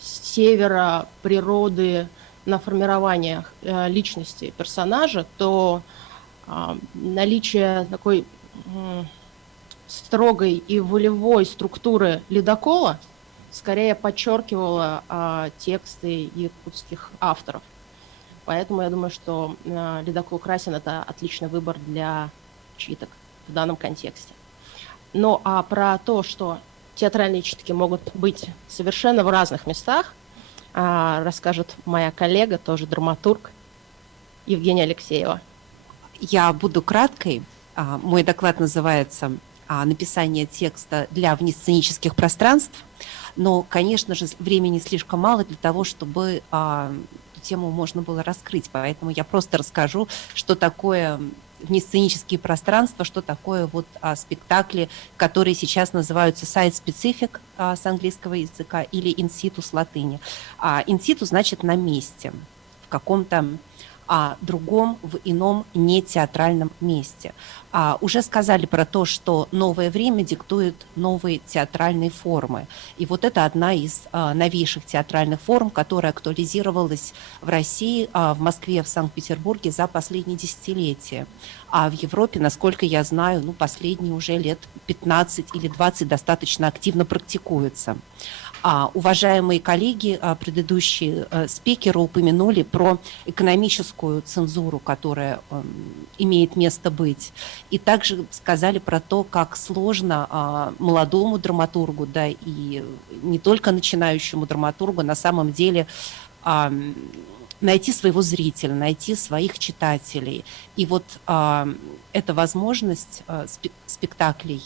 севера, природы на формирование личности персонажа, то наличие такой строгой и волевой структуры ледокола скорее подчеркивало тексты якутских авторов. Поэтому я думаю, что «Ледокол Красин» — это отличный выбор для читок в данном контексте. Ну а про то, что театральные читки могут быть совершенно в разных местах, расскажет моя коллега, тоже драматург, Евгения Алексеева. Я буду краткой. Мой доклад называется «Написание текста для внесценических пространств». Но, конечно же, времени слишком мало для того, чтобы тему можно было раскрыть, поэтому я просто расскажу, что такое внесценические пространства, что такое вот спектакли, которые сейчас называются site-specific с английского языка или in situ с латыни. In situ значит на месте, в каком-то другом, в ином, не театральном месте. Уже сказали про то, что новое время диктует новые театральные формы. И вот это одна из новейших театральных форм, которая актуализировалась в России, в Москве, в Санкт-Петербурге за последние десятилетия. А в Европе, насколько я знаю, последние уже лет 15 или 20 достаточно активно практикуется. Уважаемые коллеги, предыдущие спикеры упомянули про экономическую цензуру, которая имеет место быть. И также сказали про то, как сложно молодому драматургу, да и не только начинающему драматургу, на самом деле найти своего зрителя, найти своих читателей. И вот эта возможность спектаклей,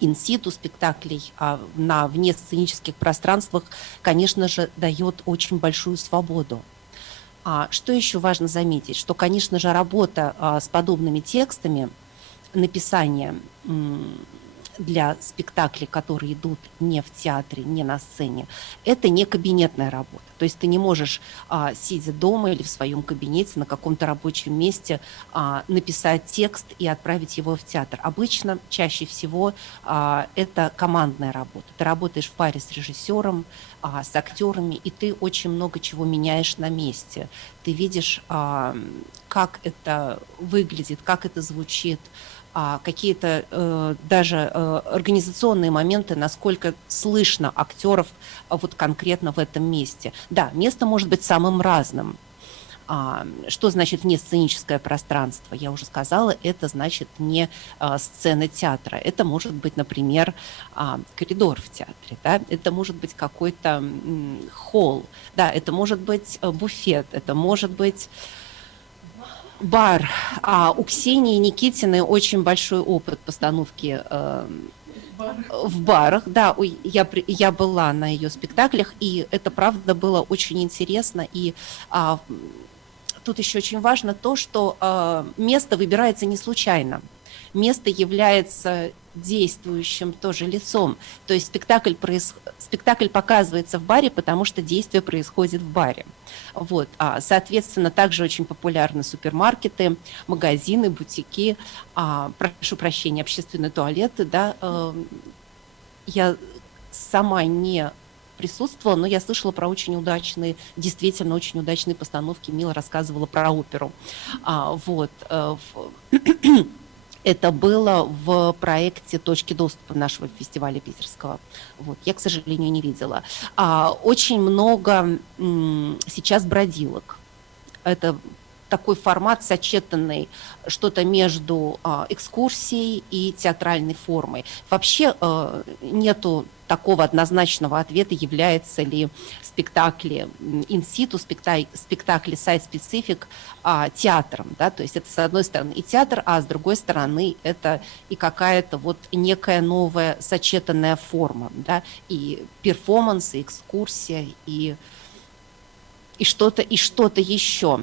инситу спектаклей на внесценических пространствах, конечно же, дает очень большую свободу. Что еще важно заметить? Что, конечно же, работа с подобными текстами, написание для спектаклей, которые идут не в театре, не на сцене, это не кабинетная работа. То есть ты не можешь, сидя дома или в своем кабинете на каком-то рабочем месте, написать текст и отправить его в театр. Обычно, чаще всего, это командная работа. Ты работаешь в паре с режиссером, с актерами, и ты очень много чего меняешь на месте. Ты видишь, как это выглядит, как это звучит, какие-то даже организационные моменты, насколько слышно актеров вот конкретно в этом месте. Да, место может быть самым разным. Что значит внесценическое пространство? Я уже сказала, это значит не сцена театра. Это может быть, например, коридор в театре, да? Это может быть какой-то холл, да? Это может быть буфет, это может быть бар. У Ксении Никитиной очень большой опыт постановки в барах. Да, я была на ее спектаклях, и это, правда, было очень интересно. И тут еще очень важно то, что место выбирается не случайно. Место является действующим тоже лицом. То есть спектакль показывается в баре, потому что действие происходит в баре. Вот. Соответственно, также очень популярны супермаркеты, магазины, бутики, прошу прощения, общественные туалеты. Да, я сама не присутствовала, но я слышала про очень удачные, действительно очень удачные постановки. Мила рассказывала про оперу. Вот. Это было в проекте «Точки доступа» нашего фестиваля питерского. Вот. Я, к сожалению, не видела. Очень много сейчас бродилок. Это такой формат сочетанный, что-то между экскурсией и театральной формой. Вообще нету такого однозначного ответа, является ли спектакли инситу, спектакли сайт-специфик театром. Да? То есть это с одной стороны и театр, а с другой стороны это и какая-то вот некая новая сочетанная форма. Да? И перформанс, и экскурсия, и что-то еще.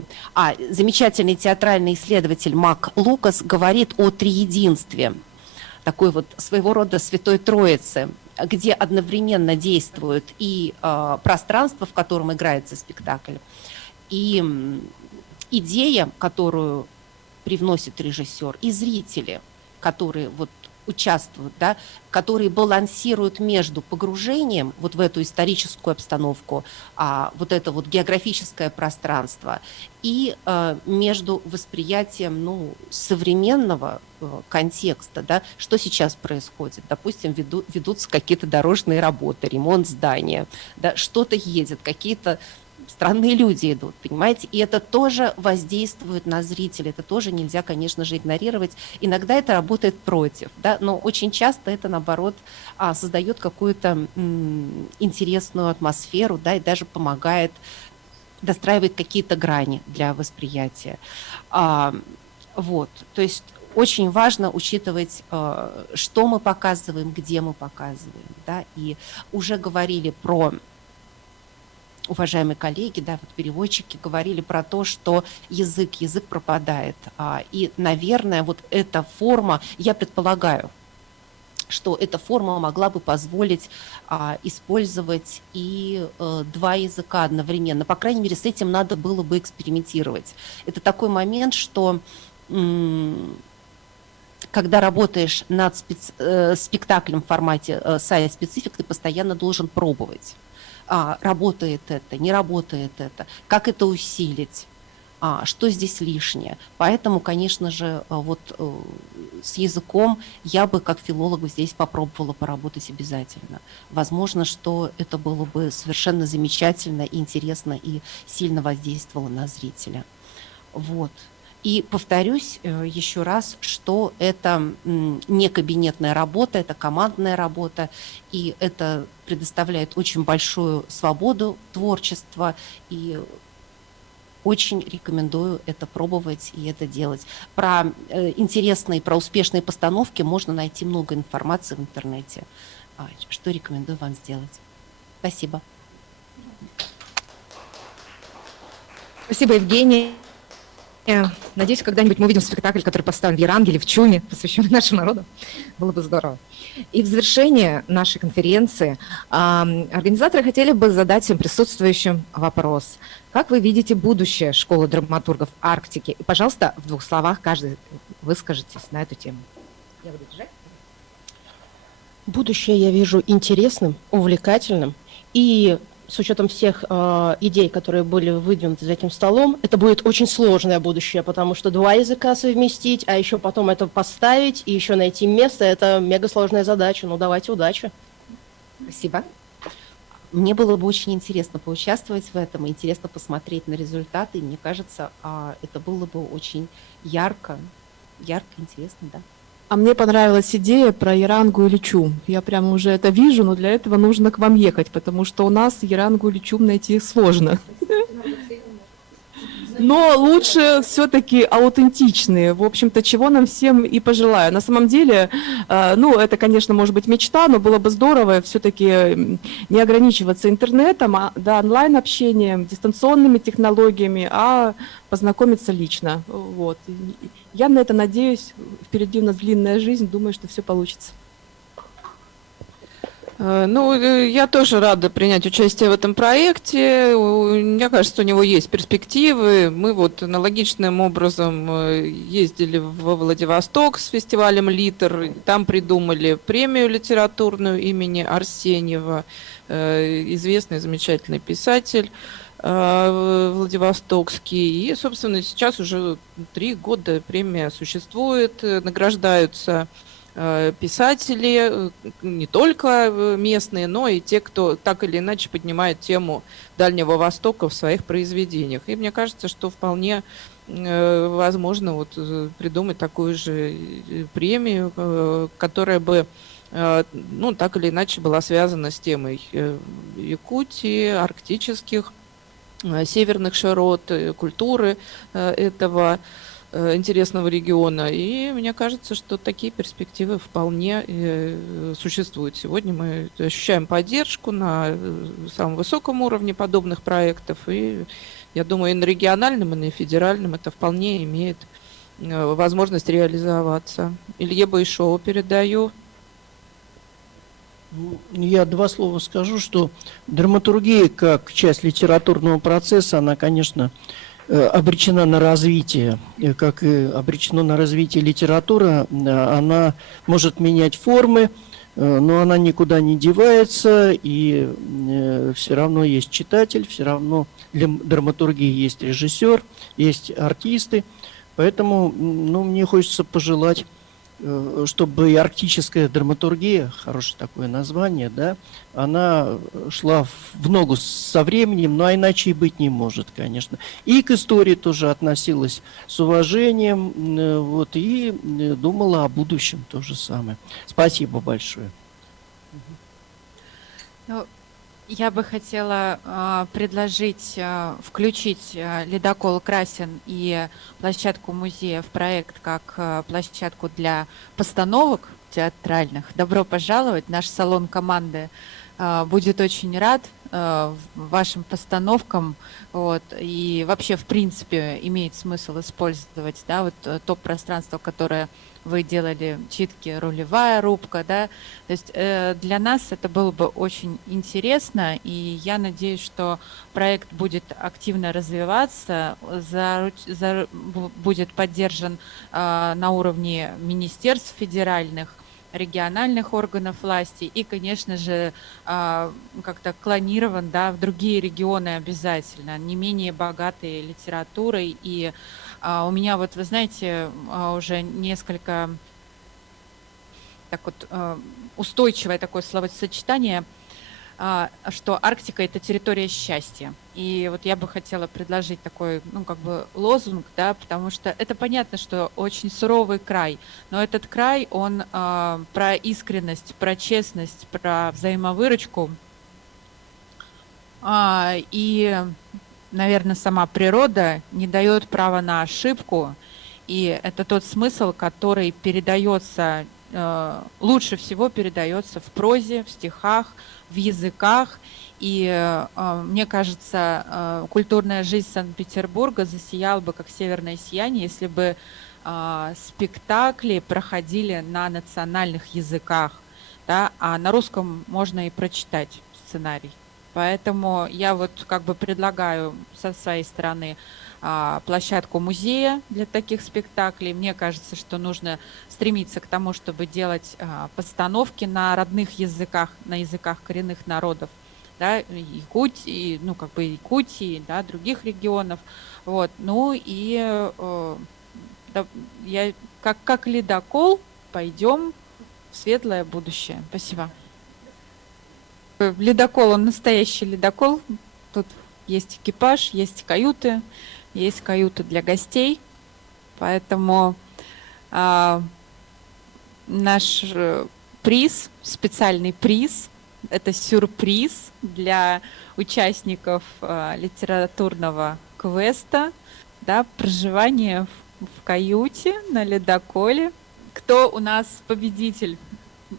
Замечательный театральный исследователь Мак Лукас говорит о триединстве, такой вот своего рода Святой Троицы, где одновременно действует и пространство, в котором играется спектакль, и идея, которую привносит режиссер, и зрители, которые вот участвуют, да, которые балансируют между погружением вот в эту историческую обстановку, вот это вот географическое пространство, и между восприятием современного контекста, да, что сейчас происходит. Допустим, ведутся какие-то дорожные работы, ремонт здания, да, что-то едет, какие-то странные люди идут, понимаете? И это тоже воздействует на зрителя, это тоже нельзя, конечно же, игнорировать. Иногда это работает против, да, но очень часто это, наоборот, создает какую-то интересную атмосферу, да, и даже помогает, достраивает какие-то грани для восприятия. Вот, то есть очень важно учитывать, что мы показываем, где мы показываем, да, и уже говорили про... Уважаемые коллеги, да, вот переводчики говорили про то, что язык пропадает. И, наверное, вот эта форма, я предполагаю, что эта форма могла бы позволить использовать и два языка одновременно. По крайней мере, с этим надо было бы экспериментировать. Это такой момент, что когда работаешь над спектаклем в формате сайт-специфик, ты постоянно должен пробовать. Работает это, не работает это, как это усилить, что здесь лишнее. Поэтому, конечно же, вот с языком я бы как филолог здесь попробовала поработать обязательно. Возможно, что это было бы совершенно замечательно, интересно и сильно воздействовало на зрителя. Вот. И повторюсь еще раз, что это не кабинетная работа, это командная работа, и это предоставляет очень большую свободу творчества, и очень рекомендую это пробовать и это делать. Про интересные, про успешные постановки можно найти много информации в интернете, что рекомендую вам сделать. Спасибо. Спасибо, Евгения. Надеюсь, когда-нибудь мы увидим спектакль, который поставлен в Яранге или в Чуме, посвященный нашему народу. Было бы здорово. И в завершение нашей конференции организаторы хотели бы задать всем присутствующим вопрос. Как вы видите будущее школы драматургов Арктики? И, пожалуйста, в 2 словах каждый выскажитесь на эту тему. Я буду держать. Будущее я вижу интересным, увлекательным, и с учетом всех идей, которые были выдвинуты за этим столом, это будет очень сложное будущее, потому что 2 языка совместить, а еще потом это поставить и еще найти место, это мега сложная задача. Ну, давайте удачи. Спасибо. Мне было бы очень интересно поучаствовать в этом, интересно посмотреть на результаты. Мне кажется, это было бы очень ярко, интересно, да. А мне понравилась идея про Ярангу или Чум. Я прямо уже это вижу, но для этого нужно к вам ехать, потому что у нас Ярангу или Чум найти сложно. Но лучше все-таки аутентичные. В общем-то, чего нам всем и пожелаю. На самом деле, ну, это, конечно, может быть мечта, но было бы здорово все-таки не ограничиваться интернетом, да, онлайн-общением, дистанционными технологиями, а познакомиться лично. Вот. Я на это надеюсь. Впереди у нас длинная жизнь. Думаю, что все получится. Ну, я тоже рада принять участие в этом проекте. Мне кажется, у него есть перспективы. Мы вот аналогичным образом ездили во Владивосток с фестивалем «Литр». Там придумали премию литературную имени Арсеньева, известный замечательный писатель владивостокский. И, собственно, сейчас уже 3 года премия существует, награждаются писатели, не только местные, но и те, кто так или иначе поднимает тему Дальнего Востока в своих произведениях. И мне кажется, что вполне возможно вот придумать такую же премию, которая бы ну, так или иначе была связана с темой Якутии, арктических, северных широт, культуры этого интересного региона. И мне кажется, что такие перспективы вполне существуют. Сегодня мы ощущаем поддержку на самом высоком уровне подобных проектов. И я думаю, и на региональном, и на федеральном это вполне имеет возможность реализоваться. Илье Байшову передаю. Я 2 слова скажу, что драматургия как часть литературного процесса, она, конечно, обречена на развитие, как и обречена на развитие литература, она может менять формы, но она никуда не девается, и все равно есть читатель, все равно для драматургии есть режиссер, есть артисты, поэтому ну, мне хочется пожелать, чтобы и арктическая драматургия, хорошее такое название, да, она шла в ногу со временем, ну а иначе и быть не может, конечно. И к истории тоже относилась с уважением, вот, и думала о будущем то же самое. Спасибо большое. Ну, я бы хотела предложить включить ледокол «Красин» и площадку музея в проект как площадку для постановок театральных. Добро пожаловать! Наш салон команды будет очень рад вашим постановкам. Вот, и вообще, в принципе, имеет смысл использовать, да, вот то пространство, которое вы делали, читки, рулевая рубка, да, то есть для нас это было бы очень интересно, и я надеюсь, что проект будет активно развиваться, будет поддержан на уровне министерств федеральных, региональных органов власти и, конечно же, как-то клонирован, да, в другие регионы обязательно, не менее богатые литературой. И у меня вот, вы знаете, уже несколько так вот устойчивое такое словосочетание, что Арктика — это территория счастья. И вот я бы хотела предложить такой, ну, как бы лозунг, да, потому что это понятно, что очень суровый край, но этот край, он про искренность, про честность, про взаимовыручку. И, наверное, сама природа не дает права на ошибку, и это тот смысл, который передается, лучше всего передается в прозе, в стихах, в языках. И мне кажется, культурная жизнь Санкт-Петербурга засияла бы как северное сияние, если бы спектакли проходили на национальных языках, да, а на русском можно и прочитать сценарий. Поэтому я вот как бы предлагаю со своей стороны площадку музея для таких спектаклей. Мне кажется, что нужно стремиться к тому, чтобы делать постановки на родных языках, на языках коренных народов, да, Якутии, ну как бы Якутии, да, других регионов. Вот. Ну и я как ледокол пойдем в светлое будущее. Спасибо. Ледокол, он настоящий ледокол. Тут есть экипаж, есть каюты для гостей. Поэтому наш приз, специальный приз, это сюрприз для участников литературного квеста, да, проживание в каюте на ледоколе. Кто у нас победитель?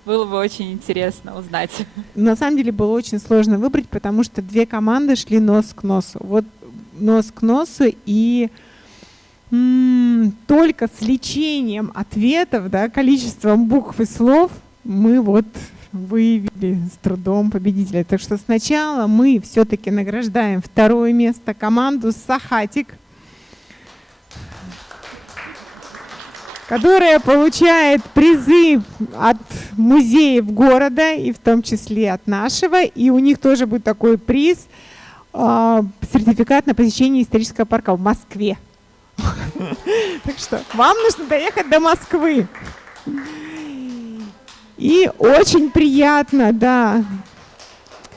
Было бы очень интересно узнать. На самом деле было очень сложно выбрать, потому что две команды шли нос к носу. Вот нос к носу, и только с лечением ответов, да, количеством букв и слов мы вот выявили с трудом победителя. Так что сначала мы все-таки награждаем второе место команду «Сахатик», которая получает призы от музеев города, и в том числе от нашего. И у них тоже будет такой приз, сертификат на посещение исторического парка в Москве. Так что вам нужно доехать до Москвы. И очень приятно, да,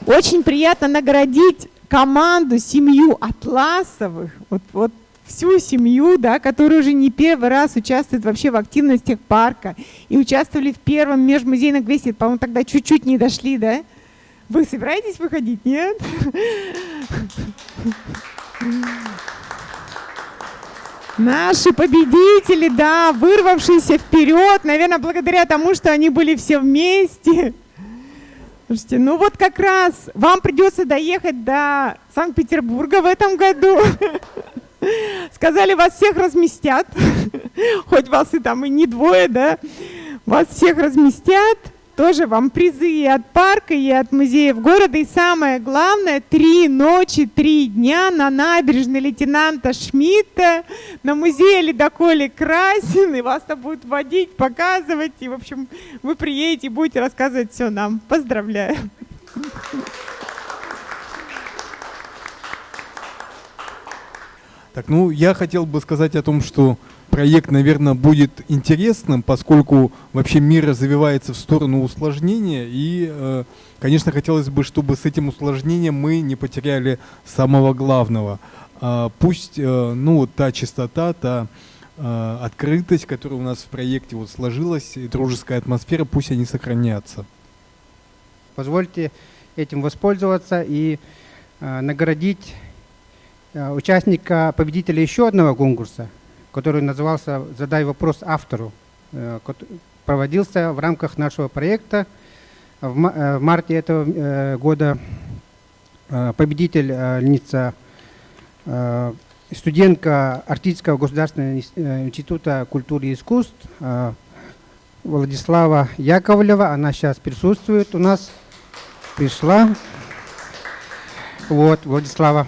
очень приятно наградить команду, семью Атласовых, вот всю семью, да, которые уже не первый раз участвуют вообще в активностях парка и участвовали в первом межмузейном квесте, по-моему, тогда чуть-чуть не дошли, да? Вы собираетесь выходить, нет? Наши победители, да, вырвавшиеся вперед, наверное, благодаря тому, что они были все вместе. Слушайте, ну вот как раз вам придется доехать до Санкт-Петербурга в этом году. Сказали, вас всех разместят, хоть вас и там и не двое, да, вас всех разместят. Тоже вам призы и от парка, и от музеев города. И самое главное, 3 ночи, 3 дня на набережной лейтенанта Шмидта, на музее ледоколе Красин. И вас там будут водить, показывать. И, в общем, вы приедете и будете рассказывать все нам. Поздравляю. Так, ну, я хотел бы сказать о том, что проект, наверное, будет интересным, поскольку вообще мир развивается в сторону усложнения, и, конечно, хотелось бы, чтобы с этим усложнением мы не потеряли самого главного. Пусть, ну, та чистота, та открытость, которая у нас в проекте вот сложилась, и дружеская атмосфера, пусть они сохранятся. Позвольте этим воспользоваться и наградить участника, победителя еще одного конкурса, который назывался «Задай вопрос автору», проводился в рамках нашего проекта. В марте этого года победительница, студентка Арктического государственного института культуры и искусств Владислава Яковлева, она сейчас присутствует у нас, пришла. Вот, Владислава,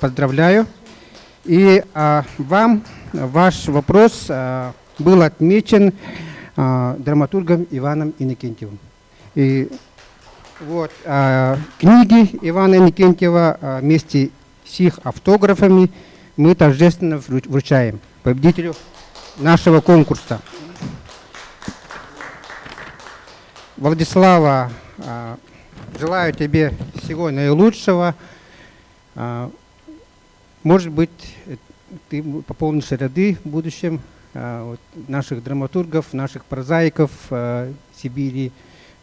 поздравляю. И вам ваш вопрос был отмечен драматургом Иваном Иннокентьевым. И вот книги Ивана Иннокентьева вместе с их автографами мы торжественно вручаем победителю нашего конкурса. Владислава, желаю тебе всего наилучшего. Может быть, ты пополнишь ряды в будущем вот, наших драматургов, наших прозаиков Сибири.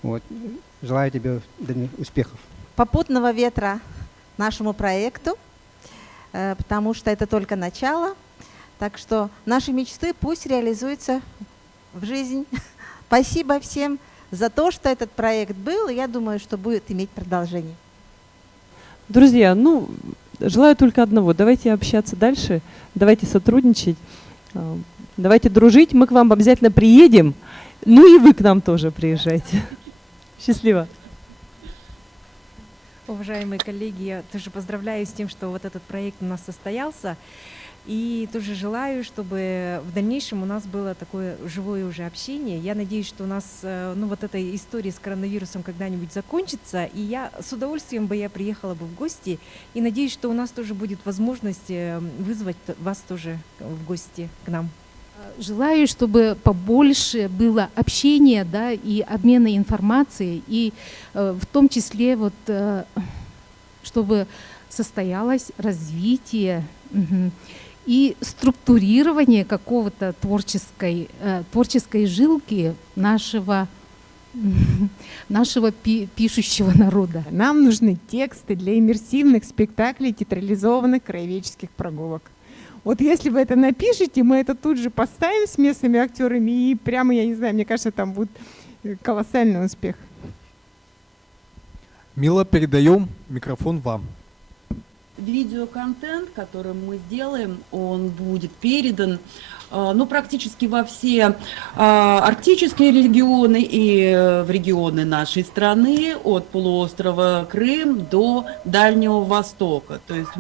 Вот. Желаю тебе успехов. Попутного ветра нашему проекту, потому что это только начало. Так что наши мечты пусть реализуются в жизнь. Спасибо всем за то, что этот проект был, и я думаю, что будет иметь продолжение. Друзья, ну, желаю только одного. Давайте общаться дальше, давайте сотрудничать, давайте дружить. Мы к вам обязательно приедем, ну и вы к нам тоже приезжайте. Счастливо. Уважаемые коллеги, я тоже поздравляю с тем, что вот этот проект у нас состоялся. И тоже желаю, чтобы в дальнейшем у нас было такое живое уже общение. Я надеюсь, что у нас ну, вот эта история с коронавирусом когда-нибудь закончится. И я с удовольствием бы я приехала бы в гости. И надеюсь, что у нас тоже будет возможность вызвать вас тоже в гости к нам. Желаю, чтобы побольше было общения, да, и обмена информацией, и в том числе вот, чтобы состоялось развитие и структурирование какого-то творческой жилки нашего пишущего народа. Нам нужны тексты для иммерсивных спектаклей, театрализованных краеведческих прогулок. Вот если вы это напишете, мы это тут же поставим с местными актерами, и прямо, я не знаю, мне кажется, там будет колоссальный успех. Мила, передаем микрофон вам. Видеоконтент, который мы сделаем, он будет передан ну, практически во все арктические регионы и в регионы нашей страны, от полуострова Крым до Дальнего Востока. То есть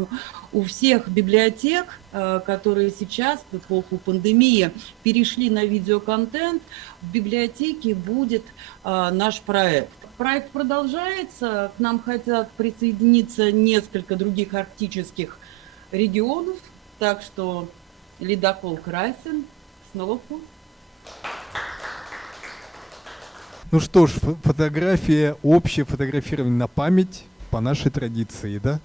у всех библиотек, которые сейчас в эпоху пандемии перешли на видеоконтент, в библиотеке будет наш проект. Проект продолжается, к нам хотят присоединиться несколько других арктических регионов, так что ледокол красен, снова в путь. Ну что ж, фотография, общее фотографирование на память по нашей традиции, да?